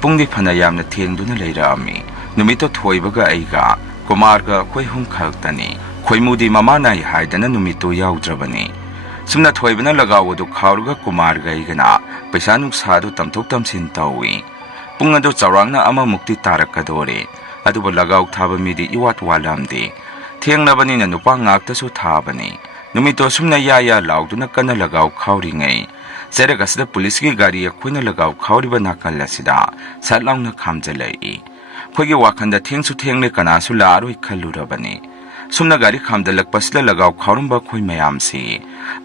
ꯄꯨꯡꯗꯤ ꯐꯅ ꯌꯥꯝꯅ ꯊꯦꯡꯗꯨꯅ ꯂꯩꯔꯛꯑꯝꯃꯤ꯫ ꯅꯨꯃꯤꯠꯇꯣ ꯊꯣꯏꯕꯒ ꯑꯩꯒ ꯀꯨꯃꯥꯔꯒ ꯑꯩꯈꯣꯏ ꯑꯍꯨꯝ ꯈꯛꯇꯅꯤ꯫ ꯈꯣꯏꯃꯨꯗꯤ ꯃꯃꯥ ꯅꯥꯏ ꯍꯥꯏꯗꯅ ꯅꯨꯃꯤꯠꯇꯣ ꯌꯥꯎꯗ꯭ꯔꯕꯅꯤ꯫ ꯁꯨꯝꯅ ꯊꯣꯏꯕꯅ ꯂꯒꯥꯎ ꯑꯗꯨ ꯈꯥꯎꯔꯒ ꯀꯨꯃꯥꯔꯒ ꯑꯩꯒꯅ ꯄꯩꯁꯥ ꯅꯨꯡꯁꯥꯗꯨ ꯇꯝꯊꯣꯛ ꯇꯝꯁꯤꯟ ꯇꯧꯏ꯫ ꯄꯨꯡ ꯑꯗꯨ ꯆꯥꯎꯔꯥꯛꯅ 1ꯃꯨꯛꯇꯤ ꯇꯥꯔꯛꯀꯗꯣꯔꯦ꯫ ꯑꯗꯨꯕꯨ ꯂꯒꯥꯎ ꯊꯥꯕ ꯃꯤꯗꯤ ꯏꯋꯥꯠ ꯋꯥꯠꯂꯝꯗꯦ꯫ ꯊꯦꯡꯂꯕꯅꯤꯅ ꯅꯨꯄꯥ ꯉꯥꯛꯇꯁꯨ ꯊꯥꯕꯅꯤ꯫ ꯅꯨꯃꯤꯠꯇꯣ ꯁꯨꯝꯅ ꯌꯥ ꯂꯥꯎꯗꯨꯅ ꯀꯟꯅ ꯂꯒꯥꯎ ꯈꯥꯎꯔꯤꯉꯩ ꯆꯩꯔꯛ ꯑꯁꯤꯗ ꯄꯨꯂꯤꯁꯀꯤ ꯒꯥꯔꯤ ꯑꯩꯈꯣꯏꯅ ꯂꯒꯥꯎ ꯈꯥꯎꯔꯤꯕ ꯅꯥꯀꯜ ꯑꯁꯤꯗ ꯁꯠ ꯂꯥꯎꯅ ꯈꯥꯝꯖꯤꯜꯂꯛꯏ꯫ ꯑꯩꯈꯣꯏꯒꯤ ꯋꯥꯈꯜꯗ ꯊꯦꯡꯁꯨ ꯊꯦꯡꯂꯦ ꯀꯅꯥꯁꯨ ꯂꯥꯛꯑꯔꯣꯏ ꯈꯜꯂꯨꯔꯕꯅꯤ꯫ ꯁꯨꯝꯅ ꯒꯥꯔꯤ ꯈꯥꯝꯖꯤꯜꯂꯛꯄꯁꯤꯗ ꯂꯒꯥꯎ ꯈꯥꯎꯔꯝꯕ ꯑꯩꯈꯣꯏ ꯃꯌꯥꯝꯁꯤ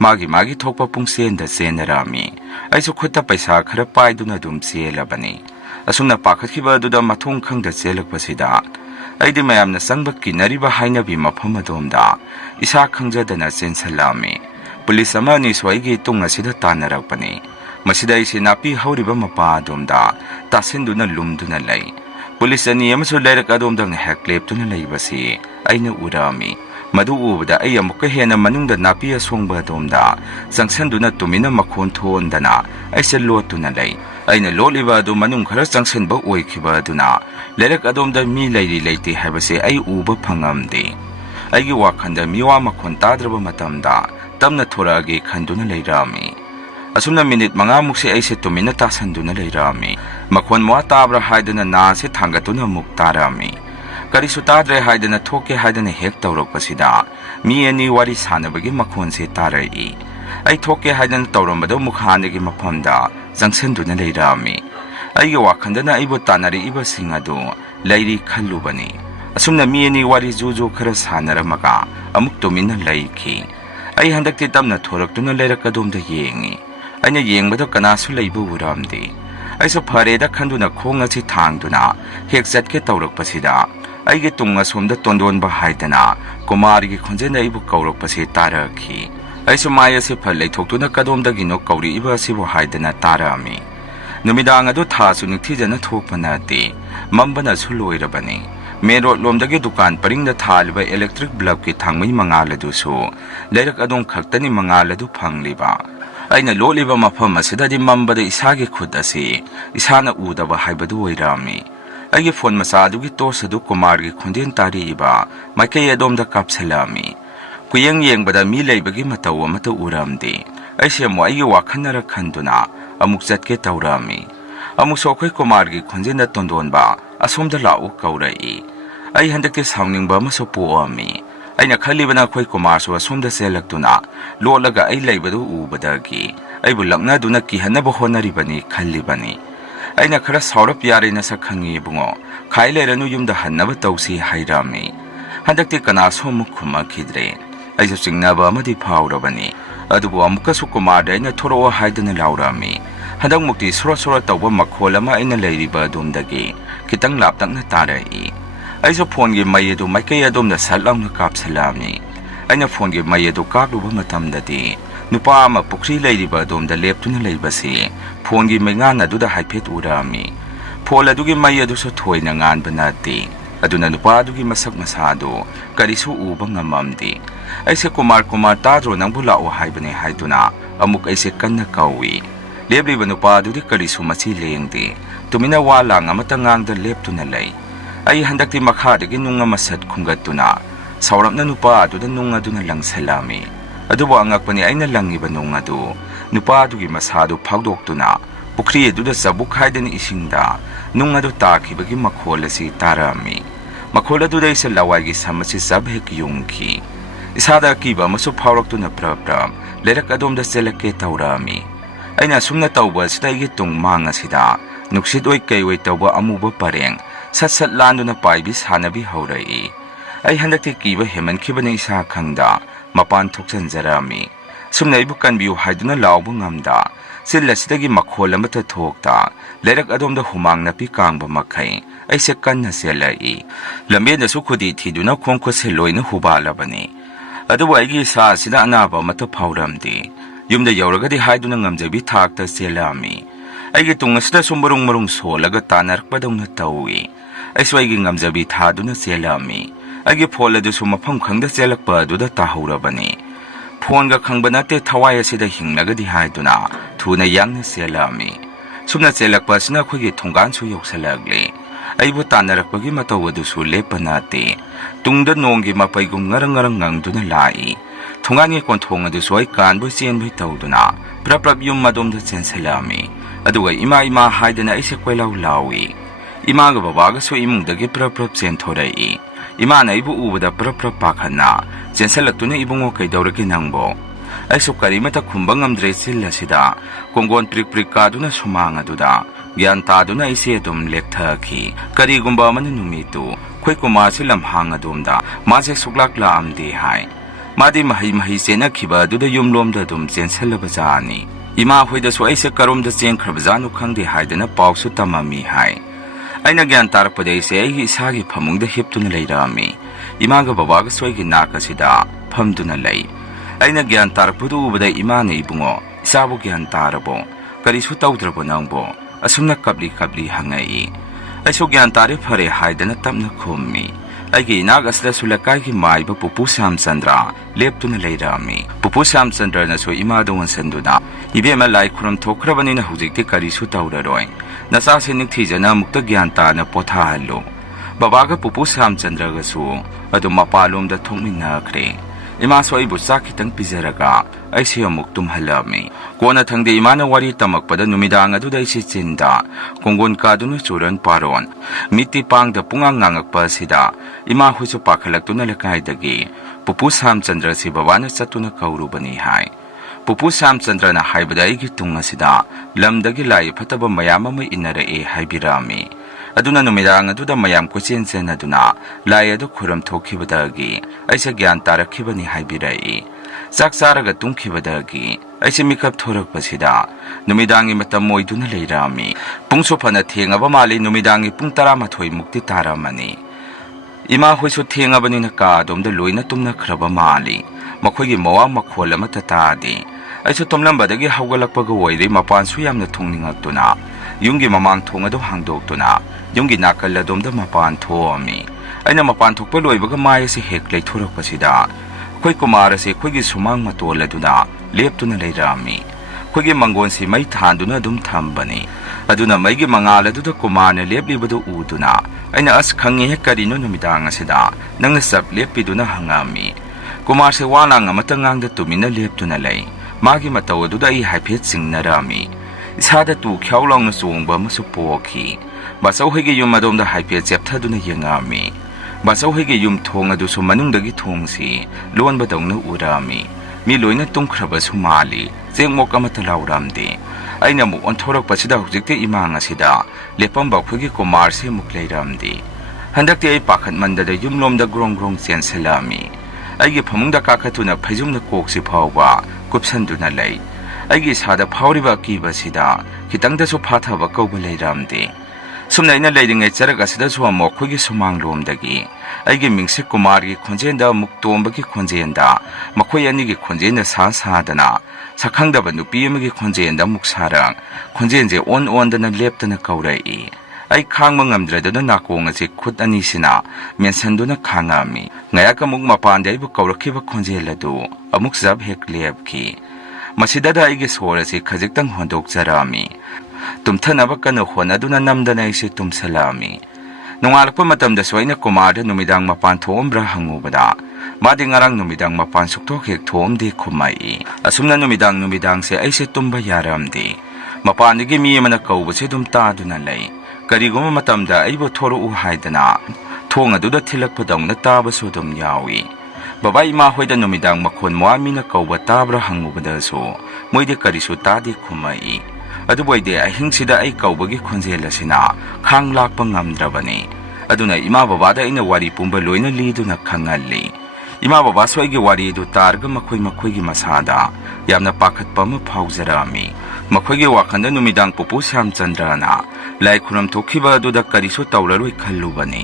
ꯃꯥꯒꯤ ꯊꯣꯛꯄ ꯄꯨꯡꯆꯦꯟꯗ ꯆꯦꯟꯅꯔꯝꯃꯤ꯫ ꯑꯩꯁꯨ ꯈꯨꯠꯇ ꯄꯩꯁꯥ ꯈꯔ ꯄꯥꯏꯗꯨꯅ ꯑꯗꯨꯝ ꯆꯦꯜꯂꯕꯅꯤ꯫ ꯑꯁꯨꯝꯅ ꯄꯥꯈꯠꯈꯤꯕ ꯑꯗꯨꯗ ꯃꯊꯣꯡ ꯈꯪꯗ ꯆꯦꯜꯂꯛꯄꯁꯤꯗ ꯑꯩꯗꯤ ꯃꯌꯥꯝꯅ ꯆꯪꯕ ꯀꯤꯅꯔꯤꯕ ꯍꯥꯏꯅꯕꯤ ꯃꯐꯝ ꯑꯗꯣꯝꯗ ꯏꯁꯥ ꯈꯪꯖꯗꯅ ꯆꯦꯟꯁꯜꯂꯛꯑꯝꯃꯤ꯫ ꯄꯨꯂꯤꯁ ꯑꯃ ꯑꯅꯤꯁꯨ ꯑꯩꯒꯤ ꯇꯨꯡ ꯑꯁꯤꯗ ꯇꯥꯟꯅꯔꯛꯄꯅꯤ꯫ ꯃꯁꯤꯗ ꯑꯩꯁꯦ ꯅꯥꯄꯤ ꯍꯧꯔꯤꯕ ꯃꯄꯥ ꯑꯗꯣꯝꯗ ꯇꯥꯁꯤꯟꯗꯨꯅ ꯂꯨꯝꯗꯨꯅ ꯂꯩ꯫ ꯄꯨꯂꯤꯁ ꯑꯅꯤ ꯑꯃꯁꯨ ꯂꯩꯔꯛ ꯑꯗꯣꯝꯗ ꯉꯥꯏꯍꯥꯛ ꯂꯦꯞꯇꯨꯅ ꯂꯩꯕꯁꯤ ꯑꯩꯅ ꯎꯔꯛꯑꯝꯃꯤ꯫ ꯃꯗꯨ ꯎꯕꯗ ꯑꯩ ꯑꯃꯨꯛꯀ ꯍꯦꯟꯅ ꯃꯅꯨꯡꯗ ꯅꯥꯄꯤ ꯑꯁꯣꯡꯕ ꯑꯗꯣꯝꯗ ꯆꯪꯁꯟꯗꯨꯅ ꯇꯨꯃꯤꯟꯅ ꯃꯈꯣꯟ ꯊꯣꯛꯍꯟꯗꯅ ꯑꯩꯁꯦ ꯂꯣꯠꯇꯨꯅ ꯂꯩ꯫ ꯑꯩꯅ ꯂꯣꯠꯂꯤꯕ ꯑꯗꯨ ꯃꯅꯨꯡ ꯈꯔ ꯆꯪꯁꯟꯕ ꯑꯣꯏꯈꯤꯕ ꯑꯗꯨꯅ ꯂꯩꯔꯛ ꯑꯗꯣꯝꯗ ꯃꯤ ꯂꯩꯔꯤ ꯂꯩꯇꯦ ꯍꯥꯏꯕꯁꯦ ꯑꯩ ꯎꯕ ꯐꯪꯉꯝꯗꯦ꯫ ꯑꯩꯒꯤ ꯋꯥꯈꯜꯗ ꯃꯤꯋꯥ ꯃꯈꯣꯟ ꯇꯥꯗ꯭ꯔꯕ ꯃꯇꯝꯗ ꯇꯞꯅ ꯊꯣꯔꯛꯑꯒꯦ ꯈꯟꯗꯨꯅ ꯂꯩꯔꯛꯑꯝꯃꯤ꯫ ꯑꯁꯨꯝꯅ ꯃꯤꯅꯤꯠ 5ꯃꯨꯛꯁꯦ ꯑꯩꯁꯦ ꯇꯨꯃꯤꯟꯅ ꯇꯥꯁꯟꯗꯨꯅ ꯂꯩꯔꯛꯑꯝꯃꯤ꯫ ꯃꯈꯣꯟ ꯃꯋꯥ ꯇꯥꯕ꯭ꯔꯥ ꯍꯥꯏꯗꯅ ꯅꯥꯁꯦ ꯊꯥꯡꯒꯠꯇꯨꯅ ꯑꯃꯨꯛ ꯇꯥꯔꯛꯑꯝꯃꯤ꯫ ꯀꯔꯤꯁꯨ ꯇꯥꯗ꯭ꯔꯦ ꯍꯥꯏꯗꯅ ꯊꯣꯛꯀꯦ ꯍꯥꯏꯗꯅ ꯍꯦꯛ ꯇꯧꯔꯛꯄꯁꯤꯗ ꯃꯤ ꯑꯅꯤ ꯋꯥꯔꯤ ꯁꯥꯟꯅꯕꯒꯤ ꯃꯈꯣꯟꯁꯦ ꯇꯥꯔꯛꯏ꯫ ꯑꯩ ꯊꯣꯛꯀꯦ ꯍꯥꯏꯗꯅ ꯇꯧꯔꯝꯕꯗꯣ ꯑꯃꯨꯛ ꯍꯥꯟꯅꯒꯤ ꯃꯐꯝꯗ ꯆꯪꯁꯟꯗꯨꯅ ꯂꯩꯔꯛꯑꯝꯃꯤ꯫ ꯑꯩꯒꯤ ꯋꯥꯈꯜꯗꯅ ꯑꯩꯕꯨ ꯇꯥꯟꯅꯔꯛꯏꯕꯁꯤꯡ ꯑꯗꯨ ꯂꯩꯔꯤ ꯈꯜꯂꯨꯕꯅꯤ꯫ ꯑꯁꯨꯝꯅ ꯃꯤ ꯑꯅꯤ ꯋꯥꯔꯤ ꯖꯨꯖꯨ ꯈꯔ ꯁꯥꯟꯅꯔꯝꯃꯒ ꯑꯃꯨꯛ ꯇꯨꯃꯤꯟꯅ ꯂꯩꯈꯤ꯫ ꯑꯩ ꯍꯟꯗꯛꯇꯤ ꯇꯞꯅ ꯊꯣꯔꯛꯇꯨꯅ ꯂꯩꯔꯛ ꯑꯗꯣꯝꯗ ꯌꯦꯡꯉꯤ꯫ ꯑꯩꯅ ꯌꯦꯡꯕꯗ ꯀꯅꯥꯁꯨ ꯂꯩꯕ ꯎꯔꯝꯗꯦ꯫ ꯑꯩꯁꯨ ꯐꯔꯦꯗ ꯈꯟꯗꯨꯅ ꯈꯣꯡ ꯑꯁꯤ ꯊꯥꯡꯗꯨꯅ ꯍꯦꯛ ꯆꯠꯀꯦ ꯇꯧꯔꯛꯄꯁꯤꯗ ꯑꯩꯒꯤ ꯇꯨꯡ ꯑꯁꯣꯝꯗ ꯇꯣꯟꯗꯣꯟꯕ ꯍꯥꯏꯗꯅ ꯀꯨꯃꯥꯔꯒꯤ ꯈꯣꯟꯖꯦꯜꯗ ꯑꯩꯕꯨ ꯀꯧꯔꯛꯄꯁꯤ ꯇꯥꯔꯛꯈꯤ꯫ ꯑꯩꯁꯨ ꯃꯥꯏ ꯑꯁꯤ ꯐꯠ ꯂꯩꯊꯣꯛꯇꯨꯅ ꯀꯗꯣꯝꯗꯒꯤꯅꯣ ꯀꯧꯔꯛꯏꯕ ꯑꯁꯤꯕꯨ ꯍꯥꯏꯗꯅ ꯇꯥꯔꯛꯑꯝꯃꯤ꯫ ꯅꯨꯃꯤꯗꯥꯡ ꯑꯗꯨ ꯊꯥꯁꯨ ꯅꯤꯡꯊꯤꯖꯅ ꯊꯣꯛꯄ ꯅꯠꯇꯦ꯫ ꯃꯝꯕꯅꯁꯨ ꯂꯣꯏꯔꯕꯅꯤ꯫ ꯃꯦꯟ ꯔꯣꯗ ꯂꯣꯝꯗꯒꯤ ꯗꯨꯀꯥꯟ ꯄꯔꯤꯡꯗ ꯊꯥꯜꯂꯤꯕ ꯏꯂꯦꯛꯇ꯭ꯔꯤꯛ ꯕꯜꯕꯀꯤ ꯊꯥꯡꯃꯩ ꯃꯉꯥꯜ ꯑꯗꯨꯁꯨ ꯂꯩꯔꯛ ꯑꯗꯣꯝ ꯈꯛꯇꯅꯤ ꯃꯉꯥꯜ ꯑꯗꯨ ꯐꯪꯂꯤꯕ꯫ ꯑꯩꯅ ꯂꯣꯠꯂꯤꯕ ꯃꯐꯝ ꯑꯁꯤꯗꯗꯤ ꯃꯝꯕꯗ ꯏꯁꯥꯒꯤ ꯈꯨꯠ ꯑꯁꯤ ꯏꯁꯥꯅ ꯎꯗꯕ ꯍꯥꯏꯕꯗꯨ ꯑꯣꯏꯔꯛꯑꯝꯃꯤ꯫ ꯑꯩꯒꯤ ꯐꯣꯟ ꯃꯆꯥ ꯑꯗꯨꯒꯤ ꯇꯣꯔꯆ ꯑꯗꯨ ꯀꯨꯃꯥꯔꯒꯤ ꯈꯣꯟꯖꯦꯜ ꯇꯥꯔꯛꯏꯕ ꯃꯥꯏꯀꯩ ꯑꯗꯣꯝꯗ ꯀꯥꯞꯁꯤꯜꯂꯛꯑꯝꯃꯤ꯫ ꯀꯨꯌꯦꯡ ꯌꯦꯡꯕꯗ ꯃꯤ ꯂꯩꯕꯒꯤ ꯃꯇꯧ ꯑꯃꯠꯇ ꯎꯔꯝꯗꯦ꯫ ꯑꯩꯁꯦ ꯑꯃꯨꯛ ꯑꯩꯒꯤ ꯋꯥꯈꯜꯅꯔ ꯈꯟꯗꯨꯅ ꯑꯃꯨꯛ ꯆꯠꯀꯦ ꯇꯧꯔꯛꯑꯝꯃꯤ꯫ ꯑꯃꯨꯛꯁꯨ ꯑꯩꯈꯣꯏ ꯀꯨꯃꯥꯔꯒꯤ ꯈꯣꯟꯖꯦꯜꯗ ꯇꯣꯟꯗꯣꯟꯕ ꯑꯁꯣꯝꯗ ꯂꯥꯛꯎ ꯀꯧꯔꯛꯏ꯫ ꯑꯩ ꯍꯟꯗꯛꯇꯤ ꯁꯥꯎꯅꯤꯡꯕ ꯑꯃꯁꯨ ꯄꯣꯛꯑꯝꯃꯤ꯫ ꯑꯩꯅ ꯈꯜꯂꯤꯕꯅ ꯑꯩꯈꯣꯏ ꯀꯨꯃꯥꯔꯁꯨ ꯑꯁꯣꯝꯗ ꯆꯦꯜꯂꯛꯇꯨꯅ ꯂꯣꯠꯂꯒ ꯑꯩ ꯂꯩꯕꯗꯨ ꯎꯕꯗꯒꯤ ꯑꯩꯕꯨ ꯂꯛꯅꯗꯨꯅ ꯀꯤꯍꯟꯅꯕ ꯍꯣꯠꯅꯔꯤꯕꯅꯤ ꯈꯜꯂꯤꯕꯅꯤ꯫ ꯑꯩꯅ ꯈꯔ ꯁꯥꯎꯔꯞ ꯌꯥꯔꯦ ꯅꯁꯛ ꯈꯪꯉꯤ ꯏꯕꯨꯡꯉꯣ, ꯈꯥꯏ ꯂꯩꯔꯅꯨ ꯌꯨꯝꯗ ꯍꯟꯅꯕ ꯇꯧꯁꯤ ꯍꯥꯏꯔꯝꯃꯤ꯫ ꯍꯟꯗꯛꯇꯤ ꯀꯅꯥꯁꯨ ꯑꯃꯨꯛ ꯈꯨꯝꯃꯛꯈꯤꯗ꯭ꯔꯦ꯫ ꯑꯩꯁꯨ ꯆꯤꯡꯅꯕ ꯑꯃꯗꯤ ꯐꯥꯎꯔꯕꯅꯤ꯫ ꯑꯗꯨꯕꯨ ꯑꯃꯨꯛꯀꯁꯨ ꯀꯨꯃꯥꯔꯗ ꯑꯩꯅ ꯊꯣꯔꯛꯑꯣ ꯍꯥꯏꯗꯅ ꯂꯥꯎꯔꯝꯃꯤ꯫ ꯍꯟꯗꯛꯃꯨꯛꯇꯤ ꯁꯣꯔꯣ ꯇꯧꯕ ꯃꯈꯣꯜ ꯑꯃ ꯑꯩꯅ ꯂꯩꯔꯤꯕ ꯑꯗꯣꯝꯗꯒꯤ ꯈꯤꯇꯪ ꯂꯥꯞꯇꯛꯅ ꯇꯥꯔꯛꯏ꯫ ꯑꯩꯁꯨ ꯐꯣꯟꯒꯤ ꯃꯩ ꯑꯗꯨ ꯃꯥꯏꯀꯩ ꯑꯗꯣꯝꯗ ꯁꯠ ꯂꯥꯎꯅ ꯀꯥꯞꯁꯤꯜꯂꯛꯑꯝꯃꯤ꯫ ꯑꯩꯅ ꯐꯣꯟꯒꯤ ꯃꯩ ꯑꯗꯨ ꯀꯥꯞꯂꯨꯕ ꯃꯇꯝꯗꯗꯤ ꯅꯨꯄꯥ ꯑꯃ ꯄꯨꯈ꯭ꯔꯤ ꯂꯩꯔꯤꯕ ꯑꯗꯣꯝꯗ ꯂꯦꯞꯇꯨꯅ ꯂꯩꯕꯁꯤ ꯐꯣꯟꯒꯤ ꯃꯩꯉꯥꯟ ꯑꯗꯨꯗ ꯍꯥꯏꯐꯦꯠ ꯎꯔꯛꯑꯝꯃꯤ꯫ ꯐꯣꯟ ꯑꯗꯨꯒꯤ ꯃꯩ ꯑꯗꯨꯁꯨ ꯊꯣꯏꯅ ꯉꯥꯟꯕ ꯅꯠꯇꯦ꯫ ꯑꯗꯨꯅ ꯅꯨꯄꯥ ꯑꯗꯨꯒꯤ ꯃꯁꯛ ꯃꯁꯥꯗꯨ ꯀꯔꯤꯁꯨ ꯎꯕ ꯉꯝꯃꯝꯗꯦ꯫ ꯑꯩꯁꯦ ꯀꯨꯃꯥꯔ ꯇꯥꯗ꯭ꯔꯣ ꯅꯪꯕꯨ ꯂꯥꯛꯑꯣ ꯍꯥꯏꯕꯅꯦ ꯍꯥꯏꯗꯨꯅ ꯑꯃꯨꯛ ꯑꯩꯁꯦ ꯀꯟꯅ ꯀꯧꯏ꯫ ꯂꯦꯞꯂꯤꯕ ꯅꯨꯄꯥ ꯑꯗꯨꯗꯤ ꯀꯔꯤꯁꯨ ꯃꯆꯤ ꯂꯦꯡꯗꯦ꯫ ꯇꯨꯃꯤꯟꯅ ꯋꯥ ꯂꯥꯡ ꯑꯃꯠꯇ ꯉꯥꯡꯗ ꯂꯦꯞꯇꯨꯅ ꯂꯩ꯫ ꯑꯩ ꯍꯟꯗꯛꯇꯤ ꯃꯈꯥꯗꯒꯤ ꯅꯨꯡ ꯑꯃ ꯁꯠ ꯈꯨꯡꯒꯠꯇꯨꯅ ꯁꯥꯎꯔꯞꯅ ꯅꯨꯄꯥ ꯑꯗꯨꯗ ꯅꯨꯡ ꯑꯗꯨꯅ ꯂꯪꯁꯤꯜꯂꯝꯃꯤ꯫ ꯑꯗꯨꯕꯨ ꯑꯉꯛꯄꯅꯤ, ꯑꯩꯅ ꯂꯪꯉꯤꯕ ꯅꯨꯡ ꯑꯗꯨ ꯅꯨꯄꯥ ꯑꯗꯨꯒꯤ ꯃꯁꯥꯗꯨ ꯐꯥꯎꯗꯣꯛꯇꯨꯅ ꯄꯨꯈ꯭ꯔꯤ ꯑꯗꯨꯗ ꯆꯕꯨꯛ ꯍꯥꯏꯗꯅ ꯏꯁꯤꯡꯗ ꯅꯨꯡ ꯑꯗꯨ ꯇꯥꯈꯤꯕꯒꯤ ꯃꯈꯣꯜ ꯑꯁꯤ ꯇꯥꯔꯛꯑꯝꯃꯤ꯫ ꯃꯈꯣꯜ ꯑꯗꯨꯗ ꯑꯩꯁꯦ ꯂꯋꯥꯏꯒꯤ ꯁꯝ ꯑꯁꯤ ꯆꯞ ꯍꯦꯛ ꯌꯨꯡꯈꯤ꯫ ꯏꯁꯥꯗ ꯑꯀꯤꯕ ꯑꯃꯁꯨ ꯐꯥꯎꯔꯛꯇꯨꯅ ꯄ꯭ꯔꯞ ꯂꯩꯔꯛ ꯑꯗꯣꯝꯗ ꯆꯦꯜꯂꯛꯀꯦ ꯇꯧꯔꯛꯑꯝꯃꯤ꯫ ꯑꯩꯅ ꯑꯁꯨꯝꯅ ꯇꯧꯕ ꯑꯁꯤꯗ ꯑꯩꯒꯤ ꯇꯨꯡ ꯃꯥꯡ ꯑꯁꯤꯗ ꯅꯨꯡꯁꯤꯠ ꯑꯣꯏ ꯀꯩ ꯑꯣꯏ ꯇꯧꯕ ꯑꯃꯨꯕ ꯄꯔꯦꯡ ꯁꯠ ꯂꯥꯟꯗꯨꯅ ꯄꯥꯏꯕꯤ ꯁꯥꯟꯅꯕꯤ ꯍꯧꯔꯛꯏ꯫ ꯑꯩ ꯍꯟꯗꯛꯇꯤ ꯀꯤꯕ ꯍꯦꯃꯟꯈꯤꯕꯅ ꯏꯁꯥ ꯈꯪꯗ ꯃꯄꯥꯟ ꯊꯣꯛꯆꯟꯖꯔꯝꯃꯤ꯫ ꯁꯨꯝꯅ ꯑꯩꯕꯨ ꯀꯟꯕꯤꯌꯨ ꯍꯥꯏꯗꯨꯅ ꯂꯥꯎꯕ ꯉꯝꯗ ꯆꯤꯜ ꯑꯁꯤꯗꯒꯤ ꯃꯈꯣꯜ ꯑꯃꯠꯇ ꯊꯣꯛꯇ ꯂꯩꯔꯛ ꯑꯗꯣꯝꯗ ꯍꯨꯃꯥꯡ ꯅꯥꯄꯤ ꯀꯥꯡꯕ ꯃꯈꯩ ꯑꯩꯁꯦ ꯀꯟꯅ ꯆꯦꯜꯂꯛꯏ꯫ ꯂꯝꯕꯦꯟꯗꯁꯨ ꯈꯨꯗꯤ ꯊꯤꯗꯨꯅ ꯈꯣꯡ ꯈꯨꯠꯁꯦ ꯂꯣꯏꯅ ꯍꯨꯕꯥꯠꯂꯕꯅꯤ꯫ ꯑꯗꯨꯕꯨ ꯑꯩꯒꯤ ꯏꯁꯥꯁꯤꯗ ꯑꯅꯥꯕ ꯑꯃꯠꯇ ꯐꯥꯎꯔꯝꯗꯦ ꯌꯨꯝꯗ ꯌꯧꯔꯒꯗꯤ ꯍꯥꯏꯗꯨꯅ ꯉꯝꯖꯕꯤ ꯊꯥꯛꯇ ꯆꯦꯜꯂꯛꯑꯝꯃꯤ ꯑꯩꯒꯤ ꯇꯨꯡ ꯑꯁꯤꯗꯁꯨ ꯃꯔꯨꯡ ꯃꯔꯨꯡ ꯁꯣꯜꯂꯒ ꯇꯥꯟꯅꯔꯛꯄꯗꯧꯅ ꯇꯧꯏ ꯑꯩꯁꯨ ꯑꯩꯒꯤ ꯉꯝꯖꯕꯤ ꯊꯥꯗꯨꯅ ꯆꯦꯜꯂꯛꯑꯝꯃꯤ ꯑꯩꯒꯤ ꯐꯣꯟ ꯑꯗꯨꯁꯨ ꯃꯐꯝ ꯈꯪꯗ ꯆꯦꯜꯂꯛꯄ ꯑꯗꯨꯗ ꯇꯥꯍꯧꯔꯕꯅꯤ ꯐꯣꯟꯒ ꯈꯪꯕ ꯅꯠꯇꯦ ꯊꯋꯥꯏ ꯑꯁꯤꯗ ꯍꯤꯡꯂꯒꯗꯤ ꯍꯥꯏꯗꯨꯅ ꯊꯨꯅ ꯌꯥꯡꯅ ꯆꯦꯜꯂꯛꯑꯝꯃꯤ ꯁꯨꯝꯅ ꯆꯦꯜꯂꯛꯄ ꯑꯁꯤꯅ ꯑꯩꯈꯣꯏꯒꯤ ꯊꯣꯡꯒꯥꯟꯁꯨ ꯌꯧꯁꯜꯂꯛꯂꯤ ꯑꯩꯕꯨ ꯇꯥꯟꯅꯔꯛꯄꯒꯤ ꯃꯇꯧ ꯑꯗꯨꯁꯨ ꯂꯦꯞꯄ ꯅꯠꯇꯦ ꯇꯨꯡꯗ ꯅꯣꯡꯒꯤ ꯃꯄꯩꯒꯨꯝ ꯉꯔꯪ ꯉꯔꯪ ꯉꯪꯗꯨꯅ ꯂꯥꯛꯏ ꯊꯣꯡꯒꯥꯟꯒꯤ ꯀꯣꯟꯊꯣꯡ ꯑꯗꯨꯁꯨ ꯑꯩ ꯀꯥꯟꯕꯣꯏ ꯆꯦꯟꯕꯣꯏ ꯇꯧꯗꯨꯅ ꯄ꯭ꯔꯞ ꯄ꯭ꯔꯞ ꯌꯨꯝ ꯑꯗꯣꯝꯗ ꯆꯦꯟꯁꯤꯜꯂꯛꯑꯝꯃꯤ ꯑꯗꯨꯒ ꯏꯃꯥ ꯏꯃꯥ ꯍꯥꯏꯗꯅ ꯑꯩꯁꯦ ꯀꯣꯏꯂꯥꯎ ꯂꯥꯎꯏ ꯏꯃꯥꯒ ꯕꯕꯥꯒꯁꯨ ꯏꯃꯨꯡꯗꯒꯤ ꯄ꯭ꯔꯞ ꯄ꯭ꯔꯞ ꯆꯦꯟꯊꯣꯔꯛꯏ ꯏꯃꯥꯅ ꯑꯩꯕꯨ ꯎꯕꯗ ꯄ꯭ꯔꯞ ꯄ꯭ꯔꯞ ꯄꯥꯈꯠꯅ ꯆꯦꯟꯁꯤꯜꯂꯛꯇꯨꯅ ꯏꯕꯨꯡꯉꯣ ꯀꯩꯗꯧꯔꯒꯦ ꯅꯪꯕꯣ ꯑꯩꯁꯨ ꯀꯔꯤꯃꯠꯇ ꯈꯨꯝꯕ ꯉꯝꯗ꯭ꯔꯦ ꯆꯤꯜ ꯑꯁꯤꯗ ꯀꯣꯡꯒꯣꯟ ꯄ꯭ꯔꯤꯛ ꯄ꯭ꯔꯤꯛ ꯀꯥꯗꯨꯅ ꯁꯨꯃꯥꯡ ꯑꯗꯨꯗ ꯒ꯭ꯌꯥꯟ ꯇꯥꯗꯨꯅ ꯑꯩꯁꯦ ꯑꯗꯨꯝ ꯂꯦꯛꯊꯈꯤ ꯀꯔꯤꯒꯨꯝꯕ ꯑꯃꯅ ꯅꯨꯃꯤꯠꯇꯨ ꯑꯩꯈꯣꯏ ꯀꯨꯃꯥꯔꯁꯤ ꯂꯝꯍꯥꯡ ꯑꯗꯣꯝꯗ ꯃꯥꯁꯦ ꯁꯨꯛꯂꯥꯛ ꯂꯥꯛꯑꯝꯗꯦ ꯍꯥꯏ ꯃꯥꯗꯤ ꯃꯍꯩ ꯆꯦꯟꯅꯈꯤꯕ ꯑꯗꯨꯗ ꯌꯨꯝꯂꯣꯝꯗ ꯑꯗꯨꯝ ꯆꯦꯟꯁꯤꯜꯂꯕꯖꯥꯠꯅꯤ ꯏꯃꯥ ꯍꯣꯏꯗꯁꯨ ꯑꯩꯁꯦ ꯀꯔꯣꯝꯗ ꯆꯦꯟꯈ꯭ꯔꯕꯖꯥꯠꯅꯣ ꯈꯪꯗꯦ ꯍꯥꯏꯗꯅ ꯄꯥꯎꯁꯨ ꯇꯝꯃꯝꯃꯤ ꯍꯥꯏ ꯑꯩꯅ ꯒ꯭ꯌꯥꯟ ꯇꯥꯔꯛꯄꯗ ꯑꯩꯁꯦ ꯑꯩꯒꯤ ꯏꯁꯥꯒꯤ ꯐꯃꯨꯡꯗ ꯍꯤꯞꯇꯨꯅ ꯂꯩꯔꯛꯑꯝꯃꯤ ꯏꯃꯥꯒ ꯕꯕꯥꯒꯁꯨ ꯑꯩꯒꯤ ꯅꯥꯛ ꯑꯁꯤꯗ ꯐꯝꯗꯨꯅ ꯂꯩ ꯑꯩꯅ ꯒ꯭ꯌꯥꯟ ꯇꯥꯔꯛꯄꯗꯨ ꯎꯕꯗ ꯏꯃꯥꯅ ꯏꯕꯨꯡꯉꯣ ꯏꯆꯥꯕꯨ ꯒ꯭ꯌꯥꯟ ꯇꯥꯔꯕꯣ ꯀꯔꯤꯁꯨ ꯇꯧꯗ꯭ꯔꯕꯣ ꯅꯪꯕꯣ ꯑꯁꯨꯝꯅ ꯀꯞꯂꯤ ꯀꯞꯂꯤ ꯍꯪꯉꯛꯏ ꯑꯩꯁꯨ ꯒ꯭ꯌꯥꯟ ꯇꯥꯔꯦ ꯐꯔꯦ ꯍꯥꯏꯗꯅ ꯇꯞꯅ ꯈꯨꯝꯃꯤ ꯑꯩꯒꯤ ꯏꯅꯥꯛ ꯑꯁꯤꯗꯁꯨ ꯂꯩꯀꯥꯏꯒꯤ ꯃꯥꯏꯕ ꯄꯨꯄꯨ ꯁ꯭ꯌꯥꯝꯆꯟꯗ꯭ꯔ ꯂꯦꯞꯇꯨꯅ ꯂꯩꯔꯛꯑꯝꯃꯤ ꯄꯨꯄꯨ ꯁ꯭ꯌꯥꯝꯆꯟꯗ꯭ꯔꯅꯁꯨ ꯏꯃꯥꯗ ꯑꯣꯟꯁꯟꯗꯨꯅ ꯏꯕꯦꯝꯃ ꯂꯥꯏ ꯈꯨꯔꯨꯝ ꯊꯣꯛꯈ꯭ꯔꯕꯅꯤꯅ ꯍꯧꯖꯤꯛꯇꯤ ꯀꯔꯤꯁꯨ ꯇꯧꯔꯔꯣꯏ ꯅꯆꯥꯁꯦ ꯅꯤꯡꯊꯤꯖꯅ ꯑꯃꯨꯛꯇ ꯒ꯭ꯌꯥꯟ ꯇꯥꯅ ꯄꯣꯊꯥꯍꯜꯂꯨ ꯕꯕꯥꯒ ꯄꯨꯄꯨ ꯁ꯭ꯌꯥꯝꯆꯟꯗ꯭ꯔꯒꯁꯨ ꯑꯗꯨꯝ ꯃꯄꯥꯟꯂꯣꯝꯗ ꯊꯣꯛꯃꯤꯟꯅꯈ꯭ꯔꯦ ꯏꯃꯥꯁꯨ ꯑꯩꯕꯨ ꯆꯥꯛ ꯈꯤꯇꯪ ꯄꯤꯖꯔꯒ ꯑꯩꯁꯦ ꯑꯃꯨꯛ ꯇꯨꯝꯍꯜꯂꯝꯃꯤ ꯀꯣꯟꯅ ꯊꯪꯗꯦ ꯏꯃꯥꯅ ꯋꯥꯔꯤ ꯇꯝꯃꯛꯄꯗ ꯅꯨꯃꯤꯗꯥꯡ ꯑꯗꯨꯗ ꯑꯩꯁꯦ ꯆꯤꯟꯗ ꯀꯣꯡꯒꯣꯟ ꯀꯥꯗꯨꯅ ꯆꯨꯔꯣꯟ ꯄꯥꯔꯣꯟ ꯃꯤꯠꯇꯤ ꯄꯥꯡꯗ ꯄꯨꯡꯉꯥꯡ ꯉꯥꯡꯉꯛꯄ ꯑꯁꯤꯗ ꯏꯃꯥ ꯍꯣꯏꯁꯨ ꯄꯥꯈꯠꯂꯛꯇꯨꯅ ꯂꯩꯀꯥꯏꯗꯒꯤ ꯄꯨꯄꯨ ꯁ꯭ꯌꯥꯝꯆꯟꯗ꯭ꯔꯁꯤ ꯕꯕꯥꯅ ꯆꯠꯇꯨꯅ ꯀꯧꯔꯨꯕꯅꯤ ꯍꯥꯏ ꯄꯨꯄꯨ ꯁ꯭ꯌꯥꯝꯆꯟꯗ꯭ꯔꯅ ꯍꯥꯏꯕꯗ ꯑꯩꯒꯤ ꯇꯨꯡ ꯑꯁꯤꯗ ꯂꯝꯗꯒꯤ ꯂꯥꯏ ꯐꯠꯇꯕ ꯃꯌꯥꯝ ꯑꯃ ꯏꯟꯅꯔꯛꯑꯦ ꯍꯥꯏꯕꯤꯔꯛꯑꯝꯃꯤ ꯑꯗꯨꯅ ꯅꯨꯃꯤꯗꯥꯡ ꯑꯗꯨꯗ ꯃꯌꯥꯝ ꯀꯣꯏꯆꯦꯟ ꯆꯦꯟꯅꯗꯨꯅ ꯂꯥꯏ ꯑꯗꯨ ꯈꯨꯔꯨꯝ ꯊꯣꯛꯈꯤꯕꯗꯒꯤ ꯑꯩꯁꯦ ꯒ꯭ꯌꯥꯟ ꯇꯥꯔꯛꯈꯤꯕꯅꯤ ꯍꯥꯏꯕꯤꯔꯛꯏ ꯆꯥꯛ ꯆꯥꯔꯒ ꯇꯨꯝꯈꯤꯕꯗꯒꯤ ꯑꯩꯁꯦ ꯃꯤꯀꯞ ꯊꯣꯔꯛꯄꯁꯤꯗ ꯅꯨꯃꯤꯗꯥꯡꯒꯤ ꯃꯇꯝ ꯑꯣꯏꯗꯨꯅ ꯂꯩꯔꯛꯑꯝꯃꯤ ꯄꯨꯡꯁꯨ ꯐꯅ ꯊꯦꯡꯉꯕ ꯃꯥꯜꯂꯤ ꯅꯨꯃꯤꯗꯥꯡꯒꯤ ꯄꯨꯡ 12 ꯃꯨꯛꯇꯤ ꯇꯥꯔꯝꯃꯅꯤ ꯏꯃꯥ ꯍꯣꯏꯁꯨ ꯊꯦꯡꯉꯕꯅꯤꯅ ꯀꯥ ꯑꯗꯣꯝꯗ ꯂꯣꯏꯅ ꯇꯨꯝꯅꯈ꯭ꯔꯕ ꯃꯥꯜꯂꯤ ꯃꯈꯣꯏꯒꯤ ꯃꯋꯥ ꯃꯈꯣꯜ ꯑꯃꯠꯇ ꯇꯥꯗꯦ ꯑꯩꯁꯨ ꯇꯨꯝꯂꯝꯕꯗꯒꯤ ꯍꯧꯒꯠꯂꯛꯄꯒ ꯑꯣꯏꯔꯦ ꯃꯄꯥꯟꯁꯨ ꯌꯥꯝꯅ ꯊꯣꯡꯅꯤꯡꯉꯛꯇꯨꯅ ꯌꯨꯝꯒꯤ ꯃꯃꯥꯡ ꯊꯣꯡ ꯑꯗꯨ ꯍꯥꯡꯗꯣꯛꯇꯨꯅ ꯌꯨꯝꯒꯤ ꯅꯥꯀꯜ ꯑꯗꯣꯝꯗ ꯃꯄꯥꯟ ꯊꯣꯛꯑꯝꯃꯤ ꯑꯩꯅ ꯃꯄꯥꯟ ꯊꯣꯛꯄ ꯂꯣꯏꯕꯒ ꯃꯥꯏ ꯑꯁꯤ ꯍꯦꯛ ꯂꯩꯊꯣꯔꯛꯄꯁꯤꯗ ꯑꯩꯈꯣꯏ ꯀꯨꯃꯥꯔ ꯑꯁꯤ ꯑꯩꯈꯣꯏꯒꯤ ꯁꯨꯃꯥꯡ ꯃꯇꯣꯜ ꯑꯗꯨꯗ ꯂꯦꯞꯇꯨꯅ ꯂꯩꯔꯛꯑꯝꯃꯤ ꯑꯩꯈꯣꯏꯒꯤ ꯃꯪꯒꯣꯟꯁꯤ ꯃꯩ ꯊꯥꯟꯗꯨꯅ ꯑꯗꯨꯝ ꯊꯝꯕꯅꯤ ꯑꯗꯨꯅ ꯃꯩꯒꯤ ꯃꯉꯥꯜ ꯑꯗꯨꯗ ꯀꯨꯃꯥꯔꯅ ꯂꯦꯞꯂꯤꯕꯗꯨ ꯎꯗꯨꯅ ꯑꯩꯅ ꯑꯁ ꯈꯪꯉꯤꯍꯦ ꯀꯔꯤꯅꯣ ꯅꯨꯃꯤꯗꯥꯡ ꯑꯁꯤꯗ ꯅꯪꯅ ꯆꯞ ꯂꯦꯞꯄꯤꯗꯨꯅ ꯍꯪꯉꯛꯑꯝꯃꯤ ꯀꯨꯃꯥꯔꯁꯦ ꯋꯥ ꯂꯥꯡ ꯑꯃꯠꯇ ꯉꯥꯡꯗ ꯇꯨꯃꯤꯟꯅ ꯂꯦꯞꯇꯨꯅ ꯂꯩ ꯃꯥꯒꯤ ꯃꯇꯧ ꯑꯗꯨꯗ ꯑꯩ ꯍꯥꯏꯐꯦꯠ ꯆꯤꯡꯅꯔꯛꯑꯝꯃꯤ ꯏꯁꯥꯗ ꯇꯨ ꯈ꯭ꯌꯥꯎ ꯂꯥꯎꯅ ꯆꯣꯡꯕ ꯑꯃꯁꯨ ꯄꯣꯛꯈꯤ ꯕꯥꯆꯧ ꯍꯣꯏꯒꯤ ꯌꯨꯝ ꯑꯗꯣꯝꯗ ꯍꯥꯏꯐꯦꯠ ꯆꯦꯞꯊꯗꯨꯅ ꯌꯦꯡꯉꯛꯑꯝꯃꯤ ꯕꯥꯆꯧ ꯍꯣꯏꯒꯤ ꯌꯨꯝ ꯊꯣꯡ ꯑꯗꯨꯁꯨ ꯃꯅꯨꯡꯗꯒꯤ ꯊꯣꯡꯁꯤ ꯂꯣꯟꯕꯗꯧꯅ ꯎꯔꯛꯑꯝꯃꯤ ꯃꯤ ꯂꯣꯏꯅ ꯇꯨꯝꯈ꯭ꯔꯕꯁꯨ ꯃꯥꯜꯂꯤ ꯆꯦꯡꯃꯣꯛ ꯑꯃꯠꯇ ꯂꯥꯎꯔꯝꯗꯦ ꯑꯩꯅ ꯑꯃꯨꯛ ꯑꯣꯟꯊꯣꯔꯛꯄꯁꯤꯗ ꯍꯧꯖꯤꯛꯇꯤ ꯏꯃꯥꯡ ꯑꯁꯤꯗ ꯂꯦꯞꯄꯝꯕ ꯑꯩꯈꯣꯏꯒꯤ ꯀꯨꯃꯥꯔꯁꯤ ꯑꯃꯨꯛ ꯂꯩꯔꯝꯗꯦ ꯍꯟꯗꯛꯇꯤ ꯑꯩ ꯄꯥꯈꯠꯃꯟꯗꯗ ꯌꯨꯝꯂꯣꯝꯗ ꯒ꯭ꯔꯣꯡ ꯒ꯭ꯔꯣꯡ ꯆꯦꯟꯁꯤꯜꯂꯛꯑꯝꯃꯤ ꯑꯩꯒꯤ ꯐꯃꯨꯡꯗ ꯀꯥꯈꯠꯇꯨꯅ ꯐꯩꯖꯨꯝꯅ ꯀꯣꯛꯁꯤ ꯐꯥꯎꯕ ꯀꯨꯞꯁꯟꯗꯨꯅ ꯂꯩ ꯑꯩꯒꯤ ꯏꯁꯥꯗ ꯐꯥꯎꯔꯤꯕ ꯑꯀꯤꯕꯁꯤꯗ ꯈꯤꯇꯪꯗꯁꯨ ꯐꯥꯊꯕ ꯀꯧꯕ ꯂꯩꯔꯝꯗꯦ ꯁꯨꯝꯅ ꯑꯩꯅ ꯂꯩꯔꯤꯉꯩ ꯆꯔꯛ ꯑꯁꯤꯗꯁꯨ ꯑꯃꯨꯛ ꯑꯩꯈꯣꯏꯒꯤ ꯁꯨꯃꯥꯡꯂꯣꯝꯗꯒꯤ ꯑꯩꯒꯤ ꯃꯤꯡꯁꯦ ꯀꯨꯃꯥꯔꯒꯤ ꯈꯣꯟꯖꯦꯜꯗ ꯑꯃꯨꯛ ꯇꯣꯝꯕꯒꯤ ꯈꯣꯟꯖꯦꯜꯗ ꯃꯈꯣꯏ ꯑꯅꯤꯒꯤ ꯈꯣꯟꯖꯦꯜꯅ ꯁꯥꯗꯅ ꯁꯛꯈꯪꯗꯕ ꯅꯨꯄꯤ ꯑꯃꯒꯤ ꯈꯣꯟꯖꯦꯜꯗ ꯑꯃꯨꯛ ꯁꯥꯔꯛ ꯈꯣꯟꯖꯦꯜꯁꯦ ꯑꯣꯟꯗꯅ ꯂꯦꯞꯇꯅ ꯀꯧꯔꯛꯏ ꯑꯩ ꯈꯥꯡꯕ ꯉꯝꯗ꯭ꯔꯗꯨꯅ ꯅꯥꯀꯣꯡ ꯑꯁꯤ ꯈꯨꯠ ꯑꯅꯤꯁꯤꯅ ꯃꯦꯟꯁꯟꯗꯨꯅ ꯈꯥꯡꯉꯛꯑꯝꯃꯤ ꯉꯥꯏꯍꯥꯛ ꯑꯃꯨꯛ ꯃꯄꯥꯟꯗ ꯑꯩꯕꯨ ꯀꯧꯔꯛꯈꯤꯕ ꯈꯣꯟꯖꯦꯜ ꯑꯗꯨ ꯑꯃꯨꯛ ꯖꯞ ꯍꯦꯛ ꯂꯦꯞꯈꯤ ꯃꯁꯤꯗꯗ ꯑꯩꯒꯤ ꯁꯣꯔ ꯑꯁꯤ ꯈꯖꯤꯛꯇꯪ ꯍꯣꯟꯗꯣꯛꯆꯔꯛꯑꯝꯃꯤ ꯇꯨꯝꯊꯅꯕ ꯀꯟꯅ ꯍꯣꯠꯅꯗꯨꯅ ꯅꯝꯗꯅ ꯑꯩꯁꯦ ꯇꯨꯝꯁꯜꯂꯛꯑꯝꯃꯤ ꯅꯣꯡꯉꯥꯜꯂꯛꯄ ꯃꯇꯝꯗꯁꯨ ꯑꯩꯅ ꯀꯨꯃꯥꯔꯗ ꯅꯨꯃꯤꯗꯥꯡ ꯃꯄꯥꯟ ꯊꯣꯛꯑꯝꯕ꯭ꯔꯥ ꯍꯪꯉꯨꯕꯗ ꯃꯥꯗꯤ ꯉꯔꯥꯡ ꯅꯨꯃꯤꯗꯥꯡ ꯃꯄꯥꯟ ꯁꯨꯛꯊꯣꯛ ꯍꯦꯛ ꯊꯣꯛꯑꯝꯗꯦ ꯈꯨꯝꯃꯛꯏ ꯑꯁꯨꯝꯅ ꯅꯨꯃꯤꯗꯥꯡꯁꯦ ꯑꯩꯁꯦ ꯇꯨꯝꯕ ꯌꯥꯔꯝꯗꯦ ꯃꯄꯥꯟꯗꯒꯤ ꯃꯤ ꯑꯃꯅ ꯀꯧꯕꯁꯦ ꯑꯗꯨꯝ ꯇꯥꯗꯨꯅ ꯂꯩ ꯀꯔꯤꯒꯨꯝꯕ ꯃꯇꯝꯗ ꯑꯩꯕꯨ ꯊꯣꯔꯛꯎ ꯍꯥꯏꯗꯅ ꯊꯣꯡ ꯑꯗꯨꯗ ꯊꯤꯜꯂꯛꯄꯗꯧꯅ ꯇꯥꯕꯁꯨ ꯑꯗꯨꯝ ꯌꯥꯎꯏ ꯕꯕꯥ ꯏꯃꯥ ꯍꯣꯏꯗ ꯅꯨꯃꯤꯗꯥꯡ ꯃꯈꯣꯟ ꯃꯋꯥ ꯃꯤꯅ ꯀꯧꯕ ꯇꯥꯕ꯭ꯔꯥ ꯍꯪꯉꯨꯕꯗꯁꯨ ꯃꯣꯏꯗꯤ ꯀꯔꯤꯁꯨ ꯇꯥꯗꯦ ꯈꯨꯝꯃꯛꯏ ꯑꯗꯨꯕꯨ ꯑꯩꯗꯤ ꯑꯍꯤꯡꯁꯤꯗ ꯑꯩ ꯀꯧꯕꯒꯤ ꯈꯣꯟꯖꯦꯜ ꯑꯁꯤꯅ ꯈꯥꯡ ꯂꯥꯛꯄ ꯉꯝꯗ꯭ꯔꯕꯅꯤ ꯑꯗꯨꯅ ꯏꯃꯥ ꯕꯕꯥꯗ ꯑꯩꯅ ꯋꯥꯔꯤ ꯄꯨꯝꯕ ꯂꯣꯏꯅ ꯂꯤꯗꯨꯅ ꯈꯪꯍꯜꯂꯤ ꯏꯃꯥ ꯕꯕꯥꯁꯨ ꯑꯩꯒꯤ ꯋꯥꯔꯤ ꯑꯗꯨ ꯇꯥꯔꯒ ꯃꯈꯣꯏꯒꯤ ꯃꯁꯥꯗ ꯌꯥꯝꯅ ꯄꯥꯈꯠꯄ ꯑꯃ ꯐꯥꯎꯖꯔꯛꯑꯝꯃꯤ ꯃꯈꯣꯏꯒꯤ ꯋꯥꯈꯜꯗ ꯅꯨꯃꯤꯗꯥꯡ ꯄꯨꯄꯨ ꯁ꯭ꯌꯥꯝꯆꯟꯗ꯭ꯔꯅ ꯂꯥꯏ ꯈꯨꯔꯨꯝ ꯊꯣꯛꯈꯤꯕ ꯑꯗꯨꯗ ꯀꯔꯤꯁꯨ ꯇꯧꯔꯔꯣꯏ ꯈꯜꯂꯨꯕꯅꯤ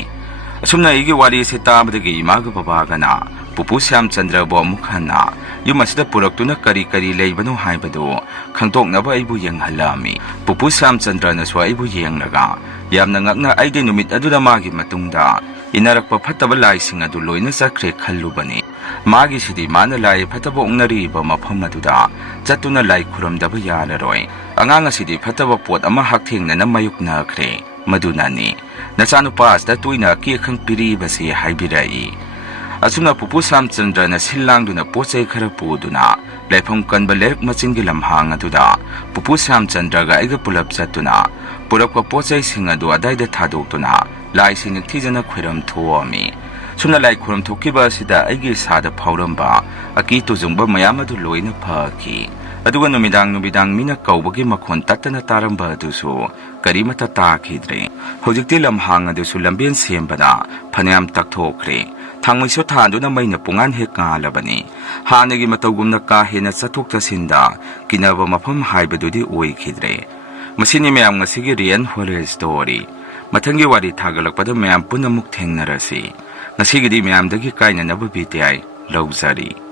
ꯑꯁꯨꯝꯅ ꯑꯩꯒꯤ ꯋꯥꯔꯤ ꯑꯁꯤ ꯇꯥꯕꯗꯒꯤ ꯏꯃꯥꯒ ꯕꯕꯥꯒꯅ Pupu Shyamchandra bu amuk hanna yum asida puraktuna kari leibano haibadu khangtoknaba aibu yenghalami. Pupu Shyamchandra na swa aibu yenglaga yamna ngakna aide numit aduna magi matungda inarakpa phattaba laising adu loina sakre khallubani. Magi sidi mana lai phattaba ungnari ba mafam aduda chatuna lai khuramdaba yararoi. Angang asidi phattaba pot ama hakthengna na mayukna khre madunani. Nachanupa asda tuina ki khang piri basi haibirai. Asuna Pupu Shyamchandra na silangduna pochai khara puduna laifam kanba lerk machingi lamhang aduda Pupu Shyamchandra ga aiga pulap chatuna purakpa pochai sing adu adaida thadoktuna lai sing thijana khwiram thuami. Sumna lai khuram thokiba asida aigi sada phawramba aki tujungba mayam adu loina phaki. Aduga numidang mina kaubagi makhon tatana taramba adusu karimata takhidre. Hojikti lamhang adusu lambian sembada phanayam takthokre. Thangmaiso thanduna maina pungan hek ngalabani. Hanagi matawgumna ka hena chathok chasinda kinaba mafam haibadudi oikhidre. Masini mayam ngasigi rian horror story. Mathangi wari thagalakpada mayam punamuk thengnarasi. Ngasigidi mayamdagi kainanaba BTI lawjari.